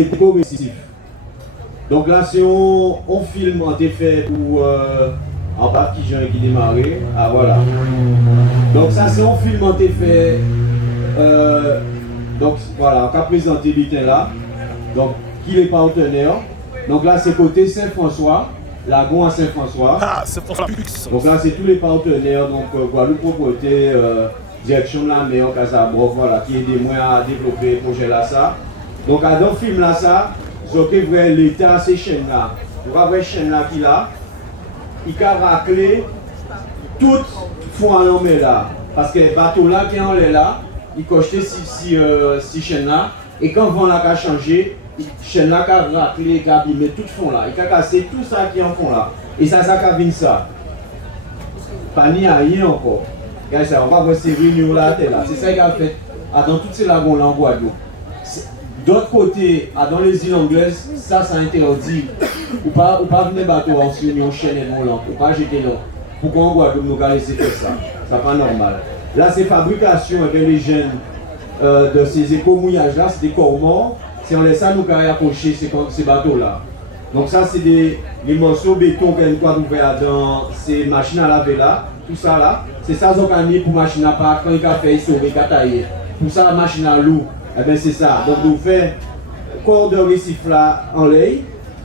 éco-récifs. Donc là, si on filme en effet ou en bas qui j'ai qui démarrer, ah voilà. Donc ça, c'est on filme en effet. Donc voilà, on va présenter l'ITIN là. Donc, qui est partenaire. Donc là, c'est côté Saint-François, Lagon à Saint-François. Ah, c'est pour ça. Donc là, c'est tous les partenaires. Donc Guadeloupe Propreté, direction de la mer, Casablanca, voilà, qui aide moi à développer le projet là ça. Donc dans le film là ça, c'est vrai l'État ces chaînes là. Vous voyez chaîne là qui là, il a raclé tout fond en l'homme là. Parce que le bateau là qui est en l'air là, il cochetait six chaînes là. Et quand le vent là a changé, chaîne là a raclé, il a abîmé tout fond là. Il a cassé tout ça qui est en fond là. Et ça a vu ça. Pas ni à rien encore. On va voir ces réunions là, c'est ça qu'il a fait dans toutes ces lagons là en Guadeloupe. D'autre côté, dans les îles anglaises, ça interdit. Ou pas venir bateau en réunion chaîne et volant, ou pas jeter l'eau. Pourquoi en Guadeloupe nous allons laisser faire ça? C'est pas normal. Là, c'est fabrication avec les jeunes de ces éco-mouillages là, c'est des corps morts. Si on laisse ça, nous allons accrocher ces bateaux là. Donc ça, c'est les morceaux béton qu'on doit ouvrir dans ces machines à laver là, tout ça là. C'est ça qu'on a mis pour machine à part, quand il a fait, il sauver, il a taillé. Pour ça, la machine à loup, eh bien c'est ça. Donc nous faisons corps de récif là en l'air.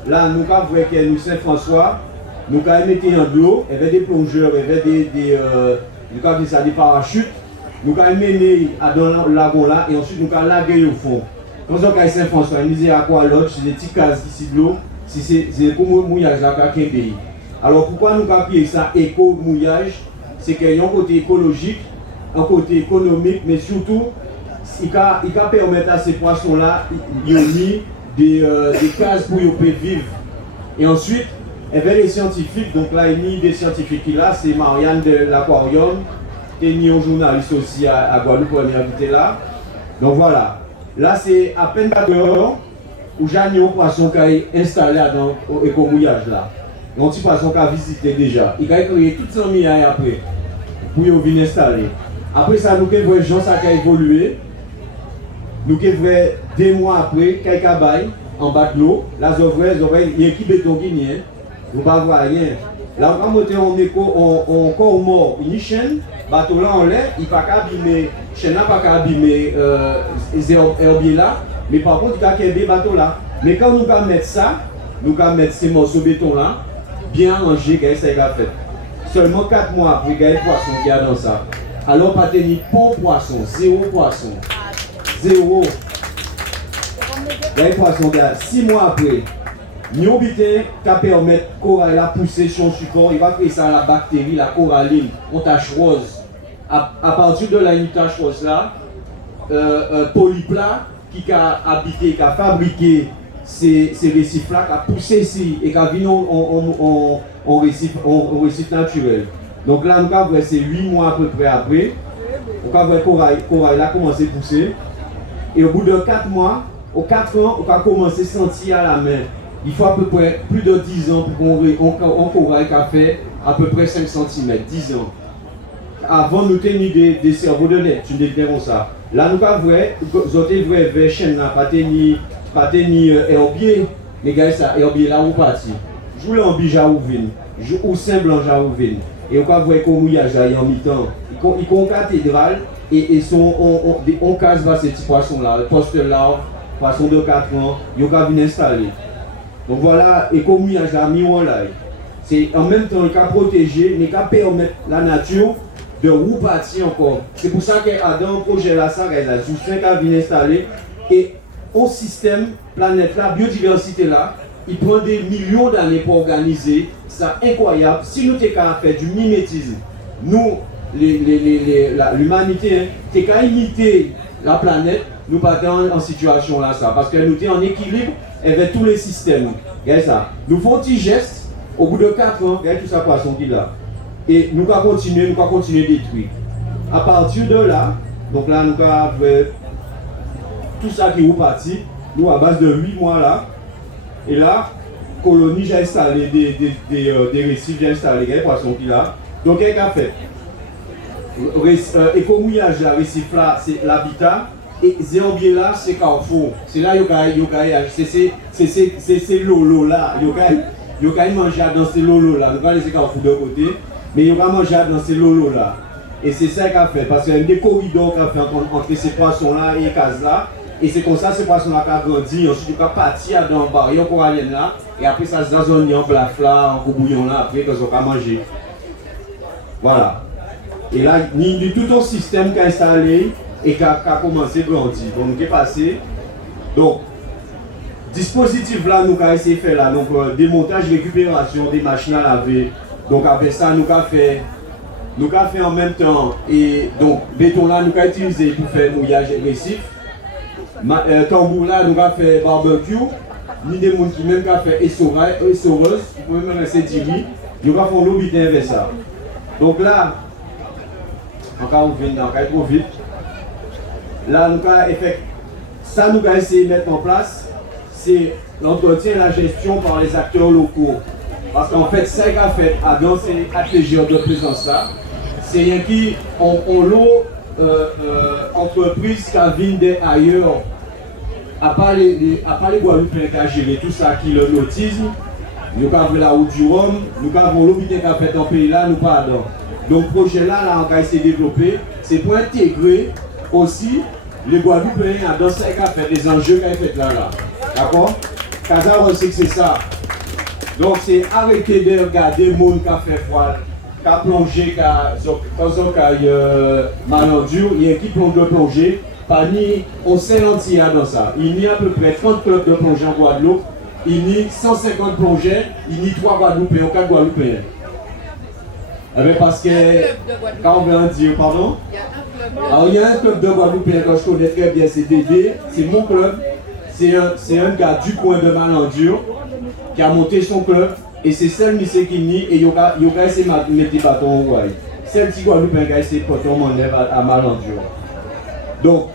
Là, nous avons vu que nous Saint-François, nous avons mis en l'eau, il y avait des plongeurs, il y avait des parachutes. Nous avons mené dans le lagon là et ensuite nous avons lagué au fond. Quand on a Saint-François, il disait à quoi l'autre, c'est des petits cases ici de l'eau, c'est comme un mouillage là qui est. Alors pourquoi nous avons appelé ça éco-mouillage? C'est qu'il y a un côté écologique, un côté économique, mais surtout, il va permettre à ces poissons-là de mis des cases pour qu'ils puissent vivre. Et ensuite, les scientifiques, donc là, il y a des scientifiques qui là, c'est Marianne de l'Aquarium, et il y a un journaliste aussi à Guadeloupe pour inviter là. Donc voilà, là c'est à peine 4 heures où j'ai un poisson qui est installé dans l'éco-mouillage là. Un petit poisson qui a visité déjà. Il a créé toutes 100 000 ans après pour venir installer. Après ça, nous avons vu les gens qui ont évolué. Nous avons vu 2 mois après, quelques bails en bas de l'eau. Là, il y a un béton guinéen. Nous ne voyons rien. Là, on va monter en corps mort, une chaîne, bateau là en l'air, il ne peut pas abîmer, chaîne n'a pas abîmer les herbiers là, mais par contre, il y a des bateaux là. Mais quand nous allons mettre ça, nous allons mettre ces morceaux de béton là, bien rangés, ça a fait. Seulement 4 mois après, il y a un poisson qui est dans ça. Alors, pas tenir bon poisson, 0 poisson. 0. Il y a un poisson, 6 mois après. Nous bité qui permet corail la pousser son support, il va créer ça la bactérie, la coralline, une tache rose. À partir de la tache rose là, Polyplat qui a habité, qui a fabriqué ces récifs là, qui a poussé ici et qui a vu en récif naturel. Donc là, nous avons vu c'est 8 mois à peu près après, on a vu corail a commencé à pousser. Et au bout de 4 mois, aux 4 ans, on a commencé à sentir à la main. Il faut à peu près plus de 10 ans pour qu'on corail qui a fait à peu près 5 cm, 10 ans. Avant nous tenir des cerveaux de net, tu ne ça. Là nous avons vu vers chaîne pas tenir herbier, les gars ça herbier là où parti. Je voulais en bija ou vin, ou saint blanc ou vin. Et on voit qu'au mouillage là en mi-temps, ils ont une cathédrale et on casse ces petits poissons là, le poste là, poisson de 4 ans, ils ont venir installer. Donc voilà, et comme il y a mis en live, c'est en même temps qu'il a protégé, mais qu'il permettre la nature de repartir encore. C'est pour ça que dans le projet là, ça, il y a Justin qui a venu installer et au système planète là, biodiversité là, il prend des millions d'années pour organiser. C'est incroyable. Si nous avons fait du mimétisme, nous, l'humanité, nous avons imité la planète, nous partons en situation là, ça, parce que nous sommes en équilibre avec tous les systèmes. Regardez ça. Nous faisons un petit geste, au bout de 4 ans, regardez tout ça poisson qu'il a. Et nous allons continuer à détruire. À partir de là, donc là, nous avons tout ça qui est reparti, nous à base de 8 mois là. Et là, colonie, j'ai installé des récifs, j'ai installé des poissons qu'il a. Donc, qu'est-ce qu'il a fait? Éco-mouillage, la récif là, c'est l'habitat. Et Zéobier là, c'est Carrefour. C'est là c'est ces lolo là. Il y a manger dans ces lolo là. Nous allons laisser Carrefour de côté, mais il y a manger dans ces lolo là. Et c'est ça qu'a fait, parce qu'il y a des corridors qu'a fait entre ces poissons là et les cases là. Et c'est comme ça ces poissons là qu'a grandi. Ensuite, il a parti dans le barrière corallienne là. Et après, ça se zazonne en plaf là, en bouillon là, après, qu'ils ont manger. Voilà. Et là, il y a tout un système qui a installé et qui a commencé à grandir. Donc, nous avons passé. Donc, dispositif là, nous avons essayé de faire là. Donc, démontage, récupération des machines à laver. Donc, avec ça, nous avons fait en même temps. Et donc, béton là, nous avons utilisé pour faire mouillage récif. Tambour là, nous avons fait barbecue. Ni des gens qui même fait essoreuse, qui peuvent même rester diri. Nous avons fait l'objet avec ça. Donc là, encore on vient encore trop vite. Là, nous avons essayé de mettre en place, c'est l'entretien et la gestion par les acteurs locaux. Parce qu'en fait, ça qu'a fait dans ces ateliers de présence là, c'est rien qui ont l'eau entreprise qui viennent d'ailleurs. À part les Guadeloupéens qui ont géré tout ça, qui est l'autisme, nous avons la route du Rhum, nous avons l'hôpital qui a fait en pays là, nous pardon. Donc, le projet là, on a essayé de développer, c'est pour intégrer aussi les Guadeloupéens dans ce qui a fait, les enjeux qui a fait là. D'accord? Casa aussi que c'est ça. Donc, c'est arrêter de regarder le monde qui a fait froid, qui a plongé, qui a malandure, il y a qui plonge de plongée. Parmi on sait l'entier dans ça. Il y a à peu près 30 clubs de plongée en Guadeloupe. Il y a 150 plongeurs. Il y a 3 Guadeloupéens, 4 Guadeloupéens. Parce que, quand on veut en dire, pardon? Alors, il y a un club de Guadeloupéens que je connais très bien, c'est Dédé. C'est mon club. C'est un gars du coin de Malandure qui a monté son club. Et c'est celle qui qui ni et il a essayé de mettre des bâtons au Guadeloupe. C'est un petit Guadeloupéen qui a essayé de porter mon élève à Malandure. Donc,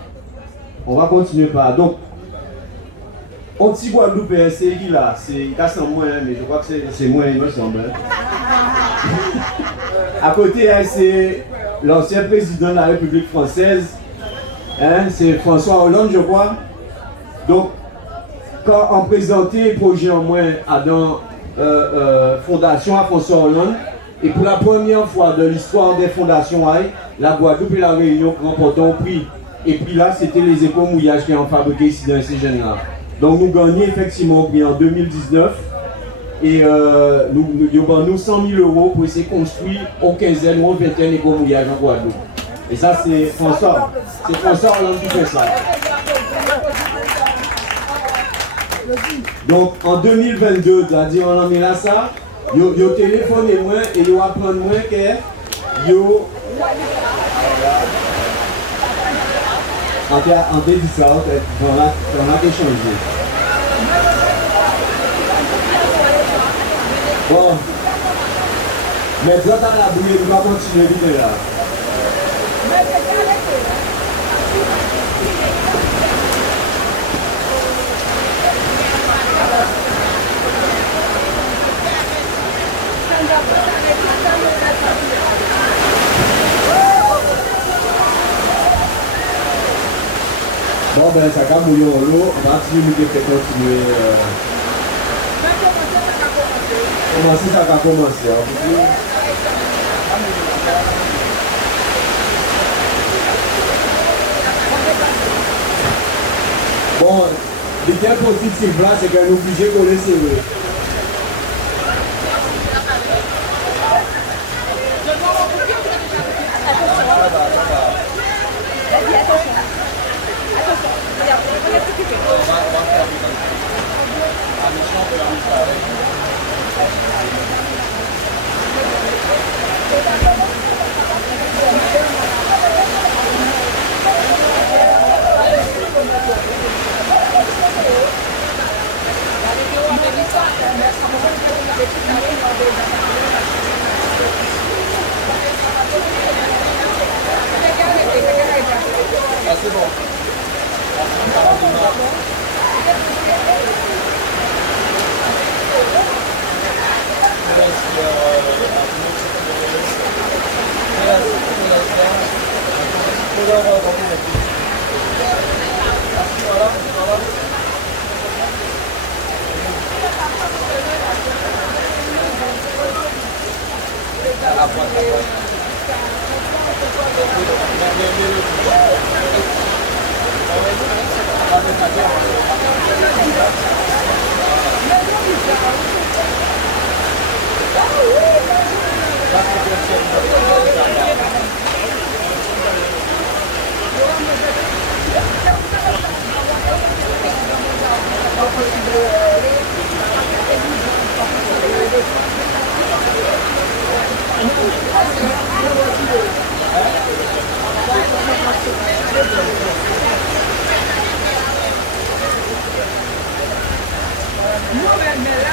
on va continuer par. Donc, un petit Guadeloupéen, c'est qui là? C'est moins, mais je crois que c'est moins, il me semble. À côté, c'est l'ancien président de la République française. C'est François Hollande, je crois. Donc, quand on présentait le projet en moins dans Fondation à François Hollande, et pour la première fois de l'histoire des fondations, la Guadeloupe et la Réunion remportent un prix. Et puis là, c'était les éco-mouillages qui ont fabriqué ici dans ces jeunes-là. Donc nous gagnons effectivement au prix en 2019. Et nous avons 100 000 € pour essayer de construire au 15e ou au 20e éco-mouillage en Guadeloupe. Et ça, c'est François Hollande qui fait ça. Donc en 2022, c'est-à-dire on a mis là ça, yo téléphone et moins et yo apprendre moins que yo on t'a dit ça, on a échangé. Bon, maintenant dans la bouille, on va continuer vite là. Bon ben ça va mouiller en l'eau, on va continuer. Commencer ça va commencer. Bon, le bien positif là, c'est qu'on est obligé de coller serré.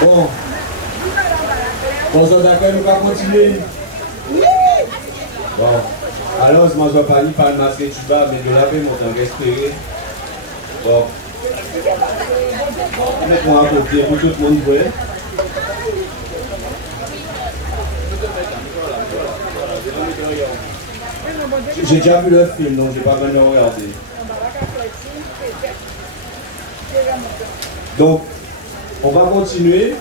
Bon. Bon, ça d'accord, nous allons continuer. Bon. Alors, je ne vais pas dire le masque tu bas, mais de laver mon temps respirer. Bon. Mettez-moi à côté pour tout le monde voir. J'ai déjà vu le film, donc je n'ai pas besoin de regarder. Donc, on va continuer.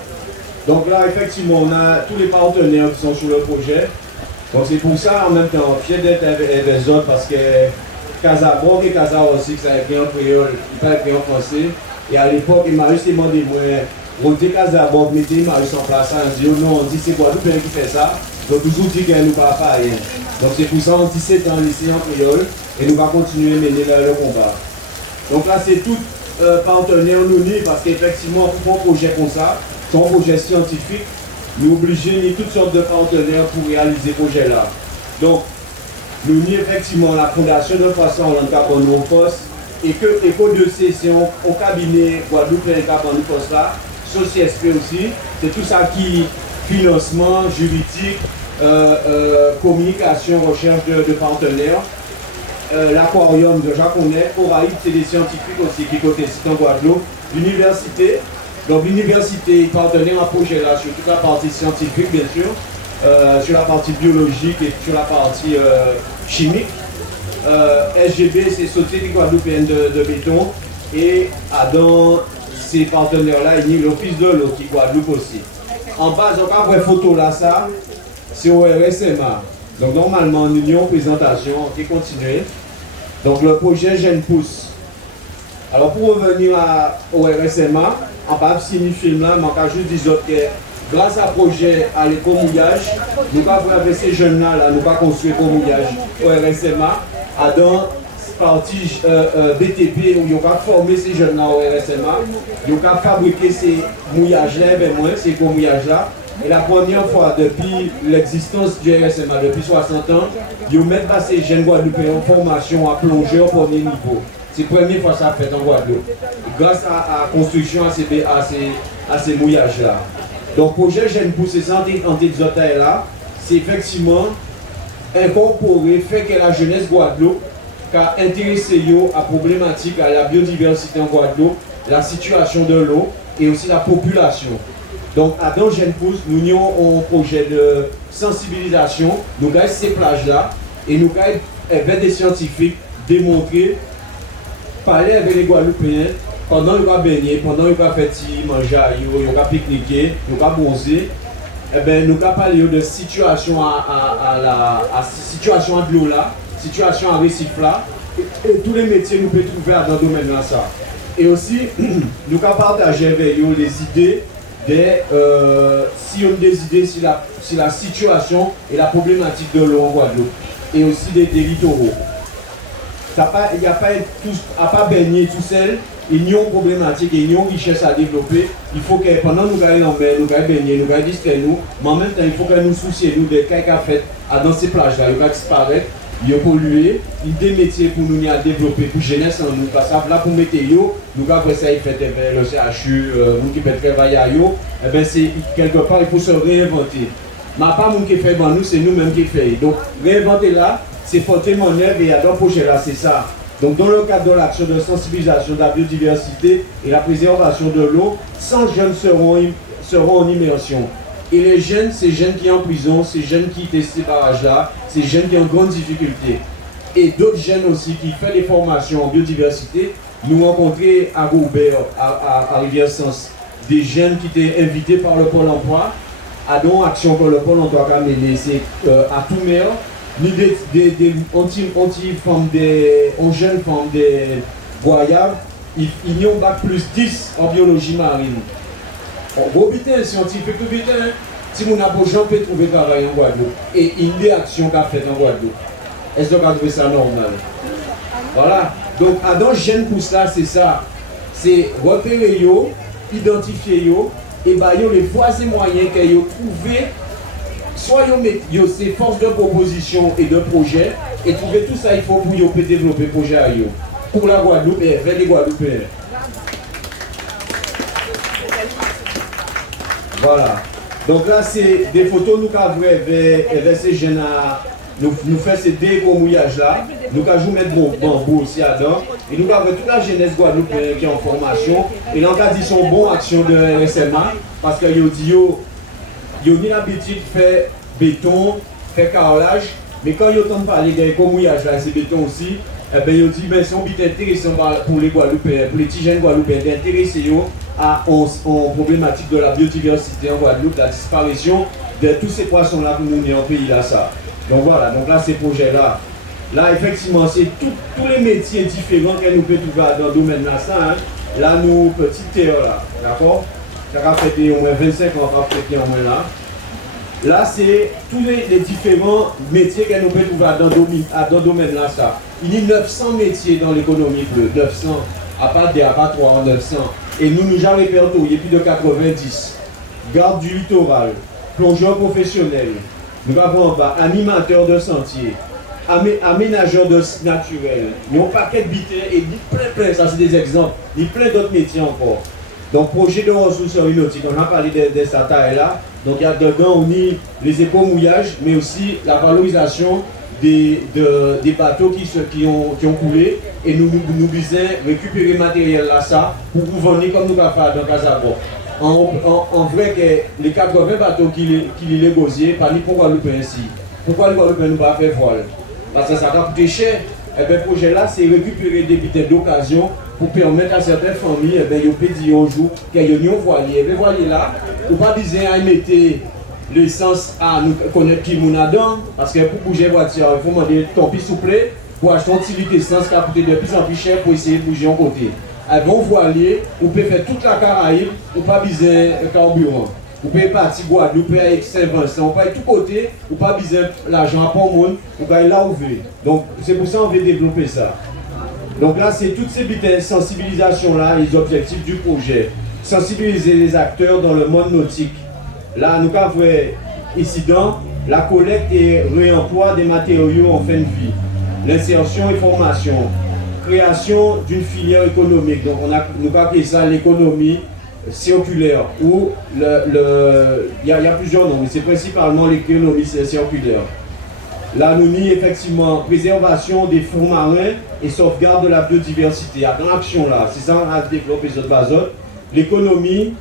Donc là, effectivement, on a tous les partenaires qui sont sur le projet. Donc c'est pour ça, en même temps, fier d'être avec les autres parce que Casablanca et Casa aussi, ça a écrit en créole, il pas écrit en français. Et à l'époque, il m'a juste demandé, moi, on dit Casablanca, mettez Marius en place, on dit, non, on dit c'est Guadeloupe qui fait ça. Donc toujours dit qu'elle nous parle pas rien. Donc c'est pour ça, on 17 ans ici en créole et nous va continuer à mener le combat. Donc là, c'est tout partenaire nous unis parce qu'effectivement, pour un projet comme ça, c'est un projet scientifique, nous obligons ni toutes sortes de partenaires pour réaliser ce projet-là. Donc, nous unissons effectivement la fondation de façon en carbone au poste et que l'école de session au cabinet Guadeloupe et carbone au poste là, SOCSP aussi, c'est tout ça qui financement, juridique, communication, recherche de partenaires. L'aquarium de Japonais, Oraïd, c'est des scientifiques aussi qui côté ici en Guadeloupe, l'université. Donc l'université partenaire à projet là sur toute la partie scientifique bien sûr, sur la partie biologique et sur la partie chimique. SGB c'est Société Guadeloupéenne de béton et dans ces partenaires là il y a l'Office de l'eau qui Guadeloupe aussi. En bas, donc après photo là ça, c'est au RSMA. Donc normalement en union présentation qui continue. Donc le projet Jeune Pousse. Alors pour revenir au RSMA, en bas de film là, je juste dire que grâce à projet à l'école mouillage, nous avons avec ces jeunes là, nous avons construit le mouillage au RSMA, dans partie BTP où nous avons formé ces jeunes là au RSMA, nous avons fabriqué ces mouillages là, ces mouillages là. Et la première fois depuis l'existence du RSMA, depuis 60 ans, ils mettent ces jeunes Guadeloupéens en formation à plonger au premier niveau. C'est la première fois que ça fait en Guadeloupe. Grâce à la construction à ces mouillages-là. Donc, le projet Jeune Pousse et Santé là, c'est effectivement incorporer, fait que la jeunesse Guadeloupe a intéressé à la problématique, à la biodiversité en Guadeloupe, la situation de l'eau et aussi la population. Donc, à dans Jeune Pousse, nous avons un projet de sensibilisation, nous avons ces plages-là et nous avons avec des scientifiques démontrer, parler avec les Guadeloupéens pendant qu'ils vont baigner, pendant qu'ils vont faire manger, ils vont pique-niquer, ils vont bronzer. Nous allons parler de situation situation de l'eau là, situation à récif là, et tous les métiers nous pouvons trouver dans le domaine là ça. Et aussi, nous allons partager avec eux les idées. Si on a des idées sur la situation et la problématique de l'eau en Guadeloupe et aussi des littoraux. Il n'y a pas baigner tout seul, il y a une problématique et il y a une richesse à développer. Il faut que pendant nous allons en mer, nous allons baigner, nous allons distraire nous, mais en même temps il faut que nous soucions des cas qu'a fait dans ces plages-là, il va disparaître. Il y a pollué, il y a des métiers pour nous à développer, pour jeunesse en nous. Parce que là, pour mettre nous avons ça, il fait le CHU, nous qui peut travailler à eux, c'est quelque part, il faut se réinventer. Mais pas nous qui fait nous, c'est nous-mêmes qui faisons. Donc, réinventer là, c'est porter mon œuvre et dans le projet là, c'est ça. Donc, dans le cadre de l'action de sensibilisation de la biodiversité et la préservation de l'eau, 100 jeunes seront en immersion. Et les jeunes, ces jeunes qui sont en prison, ces jeunes qui testent ces barrages-là, ces jeunes qui ont grande difficulté. Et d'autres jeunes aussi qui font des formations en biodiversité. Nous rencontrons à Robert, à Rivière-Sens, des jeunes qui étaient invités par le Pôle emploi à donc action pour le pôle en tant qu'amener, c'est à tout maire, ni des anti-femmes, des jeunes femmes, des voyables, ils n'y ont pas plus 10 en biologie marine. Gros bitin scientifique, tout bitin, si mon apogéant peut trouver travail en Guadeloupe, et une des actions qu'a fait en Guadeloupe, est-ce qu'on va trouver ça normal? Voilà. Donc, à dans jeune pour ça, c'est ça. C'est repérer yo, identifier yo, et bah yo les voies et moyens que yo trouver, soit yo ces forces de proposition et de projet, et trouver tout ça il faut pour yo peut développer projet à yo. Pour la Guadeloupe et vers les Guadeloupéens. Voilà. Donc là, c'est des photos nous avons vers ces jeunes à nous faire ces deux gros mouillages là. Nous avons mettre bon bambou aussi dedans. Et nous avons toute la jeunesse guadeloupéenne qui est en formation. Et là, on a dit son bon action de RSMA parce que yo dit yo ni l'habitude de faire béton, faire carrelage. Mais quand ils entendent parler des gros mouillages là, c'est béton aussi. Eh bien, ils disent ben, c'est intéressant pour les Guadeloupéens, pour les petits jeunes Guadeloupéens, d'intéresser à en problématique de la biodiversité en Guadeloupe, la disparition de tous ces poissons-là pour nous en pays là ça. Donc voilà, donc là ces projets-là, là effectivement c'est tous les métiers différents que nous pouvons trouver dans le domaine là ça. Hein. Là nous petite terre là, d'accord? Ça va fêter au moins 25 ans, on va fêter au moins là. Là, c'est tous les différents métiers que nous pouvons trouver dans le domaine là ça. Il y a 900 métiers dans l'économie bleue, 900, à part 3 en 900. Et nous avons répertorié plus de 90. Garde du littoral, plongeur professionnel, nous avons en bas animateur de sentier, aménageur de naturel, nous avons un paquet de bitins et plein, ça c'est des exemples, il y a plein d'autres métiers encore. Donc projet de ressources aéronautiques, on a parlé de cette taille-là. Donc il y a dedans on y les éco-mouillages, mais aussi la valorisation des bateaux qui ont coulé. Et nous visons récupérer le matériel là ça pour vous vendre comme nous avons fait dans Casablanca. En vrai, que les 80 bateaux qui les gosiers, pas ni pourquoi le pain ici. Pourquoi le Guadeloupe ne pas faire voile? Parce que ça va coûter cher. Et bien, le projet là, c'est récupérer des bitins d'occasion pour permettre à certaines familles, eh bien, ils peuvent dire un jour qu'ils ont voilier. Et bien, voilier là, il ne faut pas dire à mettre l'essence à nous connaître qui nous a dedans. Parce que pour bouger la voiture, il faut demander tant pis souple pour acheter un petit litre d'essence qui a coûté de plus en plus cher pour essayer de bouger en côté. Avec un voilier, vous pouvez faire toute la Caraïbe, ou pas besoin de carburant. Vous pouvez partir Guadeloupe, vous pouvez aller Saint-Vincent, vous pouvez aller tout côté, vous pas besoin l'argent à Pont-Monde, vous pouvez aller là où vous voulez. Donc c'est pour ça qu'on veut développer ça. Donc là, c'est toutes ces sensibilisations-là, les objectifs du projet. Sensibiliser les acteurs dans le monde nautique. Là, nous avons ici dans la collecte et réemploi des matériaux en fin de vie. L'insertion et formation. Création d'une filière économique. Donc nous avons appelé ça l'économie circulaire. Où il y a plusieurs noms, mais c'est principalement l'économie circulaire. Là, nous avons effectivement préservation des fonds marins et sauvegarde de la biodiversité. Dans l'action là, c'est ça qu'on a développé cette base. L'économie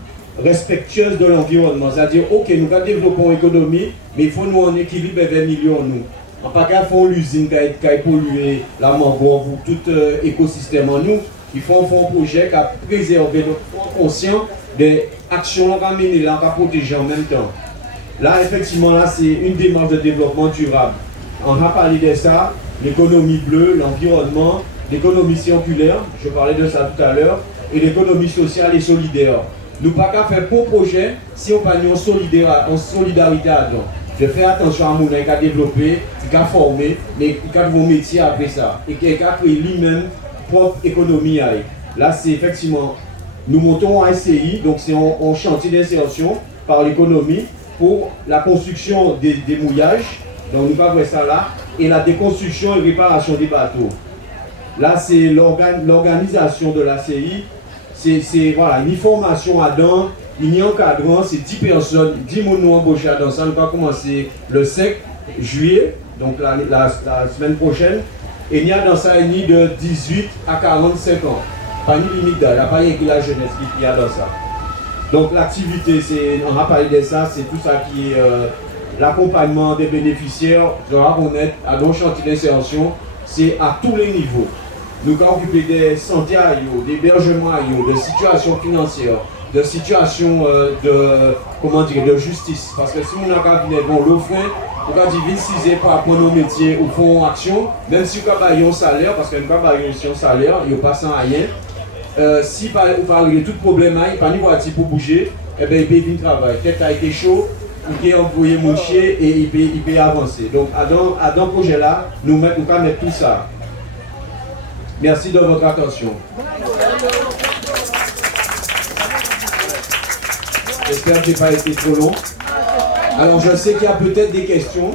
respectueuse de l'environnement. C'est-à-dire, ok, nous allons développer une économie, mais il faut nous en équilibre vers millions nous. En pas qu'à faire l'usine qui a pollué la mangrove ou tout écosystème en nous, il faut un projet qui a préservé, donc conscient des actions qu'on va mener là, qu'on va protéger en même temps. Là, effectivement, là, c'est une démarche de développement durable. On a parlé de ça, l'économie bleue, l'environnement, l'économie circulaire, je parlais de ça tout à l'heure, et l'économie sociale et solidaire. Nous ne pouvons pas faire pour projet si on n'est pas en solidarité dedans. De faire attention à mon qui a développé, qui a formé, mais qui a mon métier après ça. Et qui a créé lui-même propre économie. Là, c'est effectivement, nous montons un SCI, donc c'est un chantier d'insertion par l'économie pour la construction des mouillages. Donc nous avons ça là. Et la déconstruction et réparation des bateaux. Là, c'est l'organisation de la CI. C'est voilà, une formation à dedans. Il y a un encadrant, c'est 10 personnes, 10 personnes embauchées dans ça. Nous allons commencer le 5 juillet, donc la semaine prochaine. Et il y a dans ça une ligne de 18 à 45 ans. Pas une limite d'âge, il n'y a pas rien que la jeunesse qui a dans ça. Donc l'activité, on a parlé de ça, c'est tout ça qui est l'accompagnement des bénéficiaires. Je dois reconnaître à nos chantiers d'insertion, c'est à tous les niveaux. Nous allons occuper des santé, d'hébergement, de situation financière, de situation comment dire, de justice. Parce que si on a bon, l'offre, on a dit 26 pour apprendre nos métiers ou font action, même si on a un salaire, parce qu'on n'a pas un salaire, il n'y a pas sans rien. Si on va régler tout problème, il n'y a pas de voiture pour bouger, eh bien, il peut venir travailler. Peut-être a été chaud, il peut envoyer mon chien et il peut avancer. Donc, dans ce projet-là, nous pouvons mettre tout ça. Merci de votre attention. J'espère que je n'ai pas été trop long. Alors, je sais qu'il y a peut-être des questions.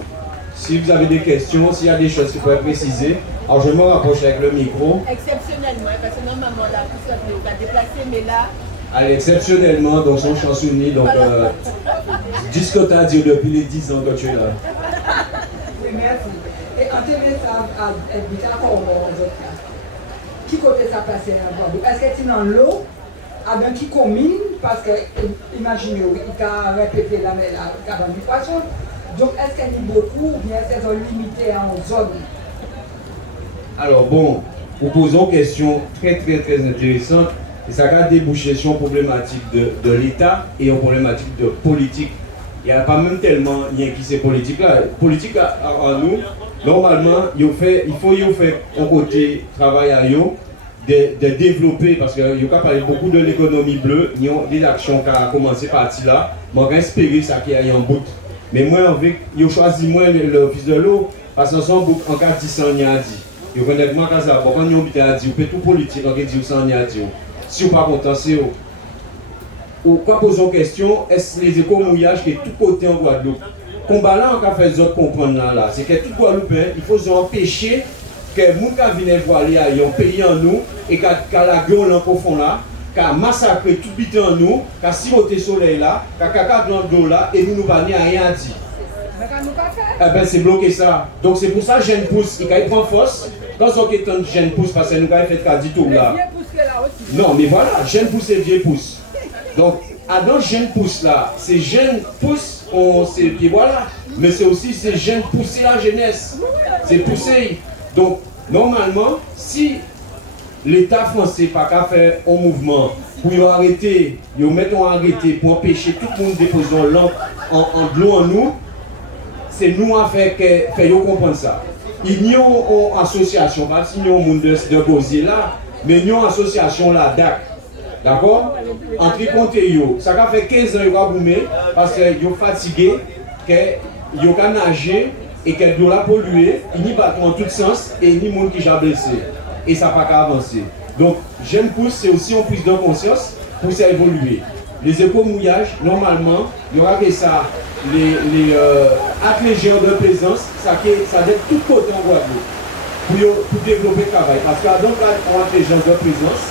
Si vous avez des questions, s'il y a des choses que vous pouvez préciser. Alors, je me rapproche avec le micro. Exceptionnellement, parce que normalement, là, tout ça, on va déplacer, mais là... Allez, exceptionnellement, donc son chansonnier, donc dis ce que tu as dit depuis les 10 ans que tu es là. Oui, merci. Et en TV, ça a habité encore au monde. Qui côté ça passait à Guadeloupe? Est-ce que tu es dans l'eau? Avec qui commune? Parce que, imaginez, il a répété la mer là, il a vendu poisson. Donc, est-ce qu'il y a beaucoup ou bien c'est limité en zone? Alors, bon, vous posez une question très intéressante. Et ça a débouché sur une problématique de l'État et une problématique de politique. Il n'y a pas même tellement rien qui c'est politique là. Politique en nous, normalement, il faut faire un côté travail à eux, de développer, parce qu'il y a parlé beaucoup de l'économie bleue, il y a des actions qui ont commencé par là, mais on va espérer ça qu'il y ait un bout. Mais moi, il a choisi moi l'office de l'eau, parce que son bout en cas de 10 ans, il y a dit. Il y a honnêtement, quand on habite à dire, on peut tout politique, on peut dire ça, il y a dit. Si vous n'êtes pas content, c'est où. Ou quoi poser une question, est-ce les éco-mouillages qui sont tout côté en Guadeloupe? Combat là, on a fait les autres comprendre là, c'est que tout Guadeloupéen, il faut empêcher que les gens qui viennent voir les pays en nous et qu'à la gueule en fond là, qu'à massacrer tout bité en nous, qu'à siroter le soleil là, qu'à caca dans le dos là, et nous pas rien à dire. Eh bien, c'est bloqué ça. Donc c'est pour ça que Jeune Pousse, il prend force. Quand on est un Jeune Pousse, parce que nous avons fait du tout là. Non, mais voilà, Jeune Pousse et Vieux Pousse. Donc, dans Jeune Pousse là, c'est Jeune Pousse, puis voilà. Mais c'est aussi ces jeunes pousser la jeunesse. C'est pousser. Donc, normalement, si l'État français n'a pas fait un mouvement pour arrêter, pour empêcher tout le monde de déposer de l'eau en nous, c'est nous à faire comprendre ça. Il y a une association, pas si nous monde de Gosier là, mais il y a une association là, DAC. D'accord? Entre compter, ça a fait 15 ans qu'ils ont boumé parce qu'ils sont fatigués, qu'ils ont nagé et qu'ils ont pollué, ils n'y battent en tout sens et il y a des gens qui sont blessés. Et ça n'a pas qu'à avancer. Donc, Jeune Pousse, c'est aussi une prise de conscience pour ça évoluer. Les éco-mouillages, normalement, il y aura que ça, avec les géants de plaisance, ça doit être tout côté en Guadeloupe pour développer le travail. Parce que donc, avec les géants de plaisance,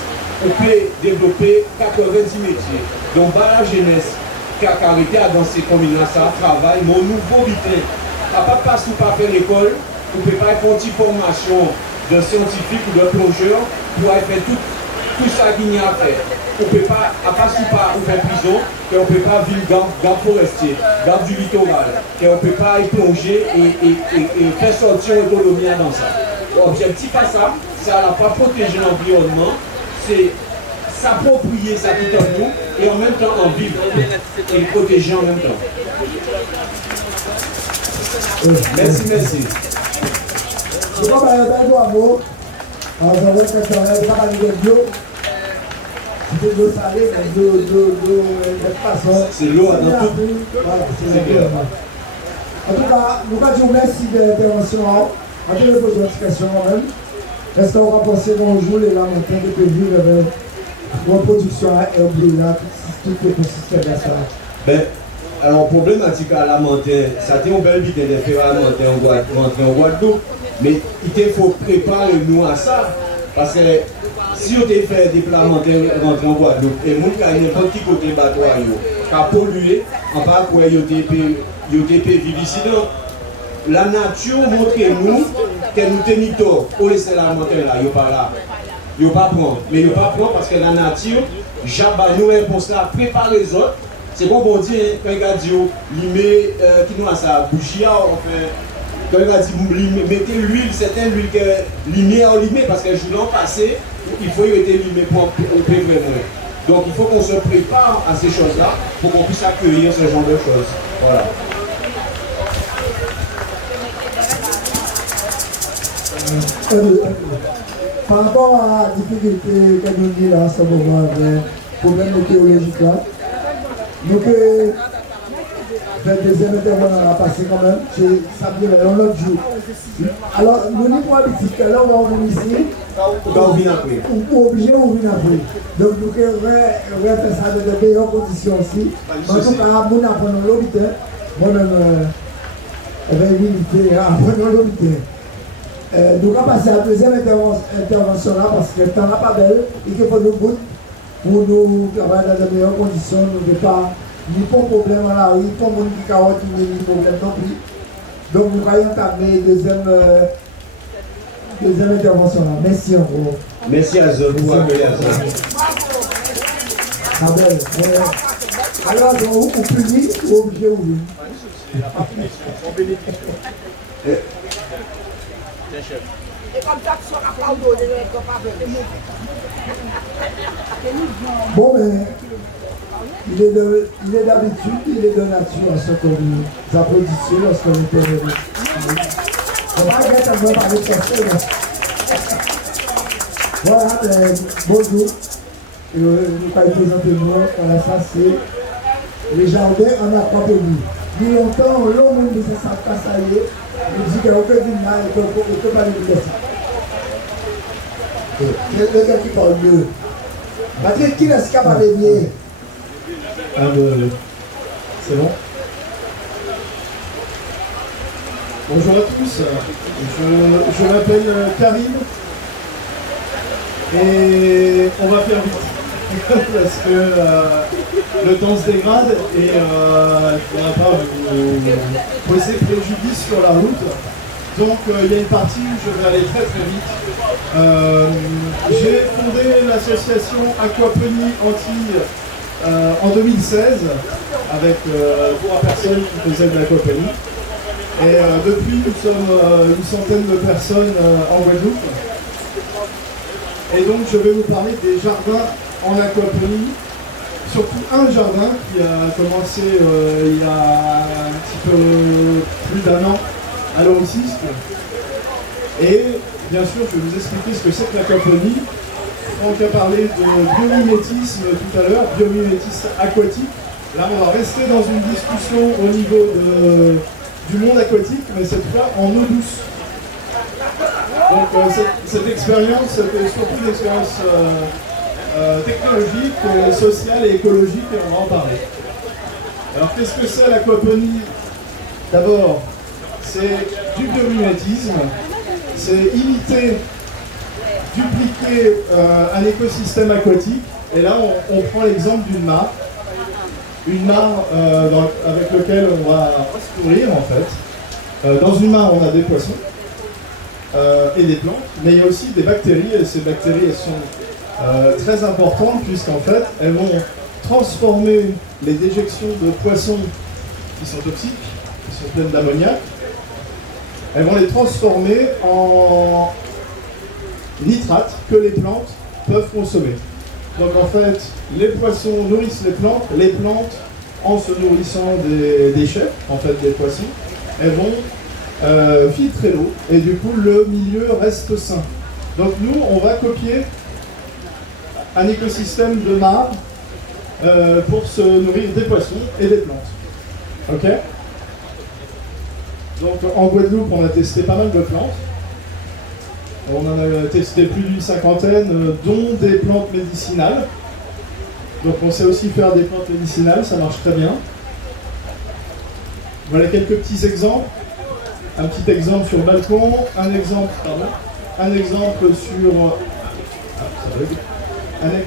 on peut développer 90 métiers. Donc, la jeunesse qui a arrêté à danser comme il a ça, travail, mon nouveau butin. Pas passer ou pas faire l'école, on ne peut pas faire une petite formation de scientifique ou de plongeur pour faire tout ça qu'il y a à faire. On ne peut pas, à part si pas ou faire prison, qu'on ne peut pas vivre garde forestier, garde du littoral, qu'on ne peut pas y plonger et faire sortir l'économie dans ça. L'objectif à ça, c'est à la fois protéger l'environnement, c'est s'approprier ça tout en nous et en même temps en vivre et le protéger en même temps. Merci, merci. Je crois que je vais vous c'est l'eau dans tout. C'est clair. En tout cas, nous vous merci de l'intervention. On va vous poser une question même. Est-ce qu'on va penser qu'on joue les lames en train de prévu avec reproduction et au bleu là, tout l'écosystème à ça? Ben, alors, problématique à la montagne, ça a une belle vidéo de faire à la montagne en Guadeloupe, mais il faut préparer nous à ça. Parce que si on a fait des plats montagne rentrer en Guadeloupe, et nous avons n'importe qui côté bateau, qui a pollué, en part quoi, il y a vivre ici. La nature montre nous que nous tenons tort. Au laisser la montagne là, il n'y a pas là. Il n'y a pas prendre. Mais il n'y a pas prendre parce que la nature, j'abats nous réponse là, prépare les autres. C'est bon dire, quand il a dit, limer, qui nous a ça, bougie, enfin, quand il a dit, mettez l'huile, c'était l'huile que limer, parce que je l'ai passé, il faut y être limé pour vraiment. Donc il faut qu'on se prépare à ces choses-là pour qu'on puisse accueillir ce genre de choses. Voilà. Par rapport à la difficulté que nous avons là en ce moment, le problème météorologique là, nous que le deuxième intervenant a passé quand même, c'est samedi, un autre jour. Alors, nous n'y pouvons pas dire que là, on va venir ici, on est obligé de venir après. Donc, nous devons faire ça dans de meilleures conditions aussi. En tout cas, nous apprenons l'hôpital, moi-même, je vais inviter à apprendre l'hôpital. Nous allons passer à la deuxième intervention là parce que le temps n'est pas belle et qu'il faut nous goûter pour nous travailler dans de meilleures conditions. Nous ne pas ni pas de problème à la rue, pas de monde qui carotte ni de problème non plus. Donc nous allons entamer la deuxième intervention là. Merci encore. Merci à Zon pour accueillir ça. Alors, vous punissez ou obligé ou oui? Bon, mais il est d'habitude, il est de nature à ce que vous applaudissez lorsque vous intervenez. On va arrêter de parler de personne. Voilà, bonjour. Nous allons présenter nous. Voilà, ça c'est les jardins en aquaponie. Depuis longtemps, l'homme de ça ça y est. Il dit qu'il n'y a aucun d'une là et qu'on ne peut pas lui laisser. Quelqu'un qui parle mieux. Patrick, qui est-ce qui a parlé bien? C'est bon? Bonjour à tous. Je m'appelle Karim. Et on va faire vite. Parce que le temps se dégrade et on ne va pas vous poser préjudice sur la route. Donc il y a une partie où je vais aller très très vite. J'ai fondé l'association Aquaponie Antilles en 2016 avec 3 personnes qui faisaient de l'aquaponie. Et depuis nous sommes une centaine de personnes en Guadeloupe. Et donc je vais vous parler des jardins en aquaponie, surtout un jardin qui a commencé il y a un petit peu plus d'1 an à l'Oriciste. Et bien sûr, je vais vous expliquer ce que c'est que l'aquaponie. Franck a parlé de biomimétisme tout à l'heure, biomimétisme aquatique. Là, on va rester dans une discussion au niveau du monde aquatique, mais cette fois en eau douce. Donc cette expérience, c'était surtout une expérience technologique, sociale et écologique, et on va en parler. Alors qu'est-ce que c'est l'aquaponie? D'abord, c'est du biomimétisme, c'est imiter, dupliquer un écosystème aquatique, et là on prend l'exemple d'une mare. Une mare avec laquelle on va se nourrir en fait. Dans une mare on a des poissons et des plantes, mais il y a aussi des bactéries, et ces bactéries elles sont très importantes puisqu'en fait elles vont transformer les déjections de poissons qui sont toxiques, qui sont pleines d'ammoniac, elles vont les transformer en nitrates que les plantes peuvent consommer. Donc en fait, les poissons nourrissent les plantes en se nourrissant des déchets, en fait des poissons, elles vont filtrer l'eau et du coup le milieu reste sain. Donc nous, on va copier un écosystème de mare pour se nourrir des poissons et des plantes. Ok? Donc en Guadeloupe, on a testé pas mal de plantes. On en a testé plus d'une 50aine, dont des plantes médicinales. Donc on sait aussi faire des plantes médicinales, ça marche très bien. Voilà quelques petits exemples. Un petit exemple sur le balcon, un exemple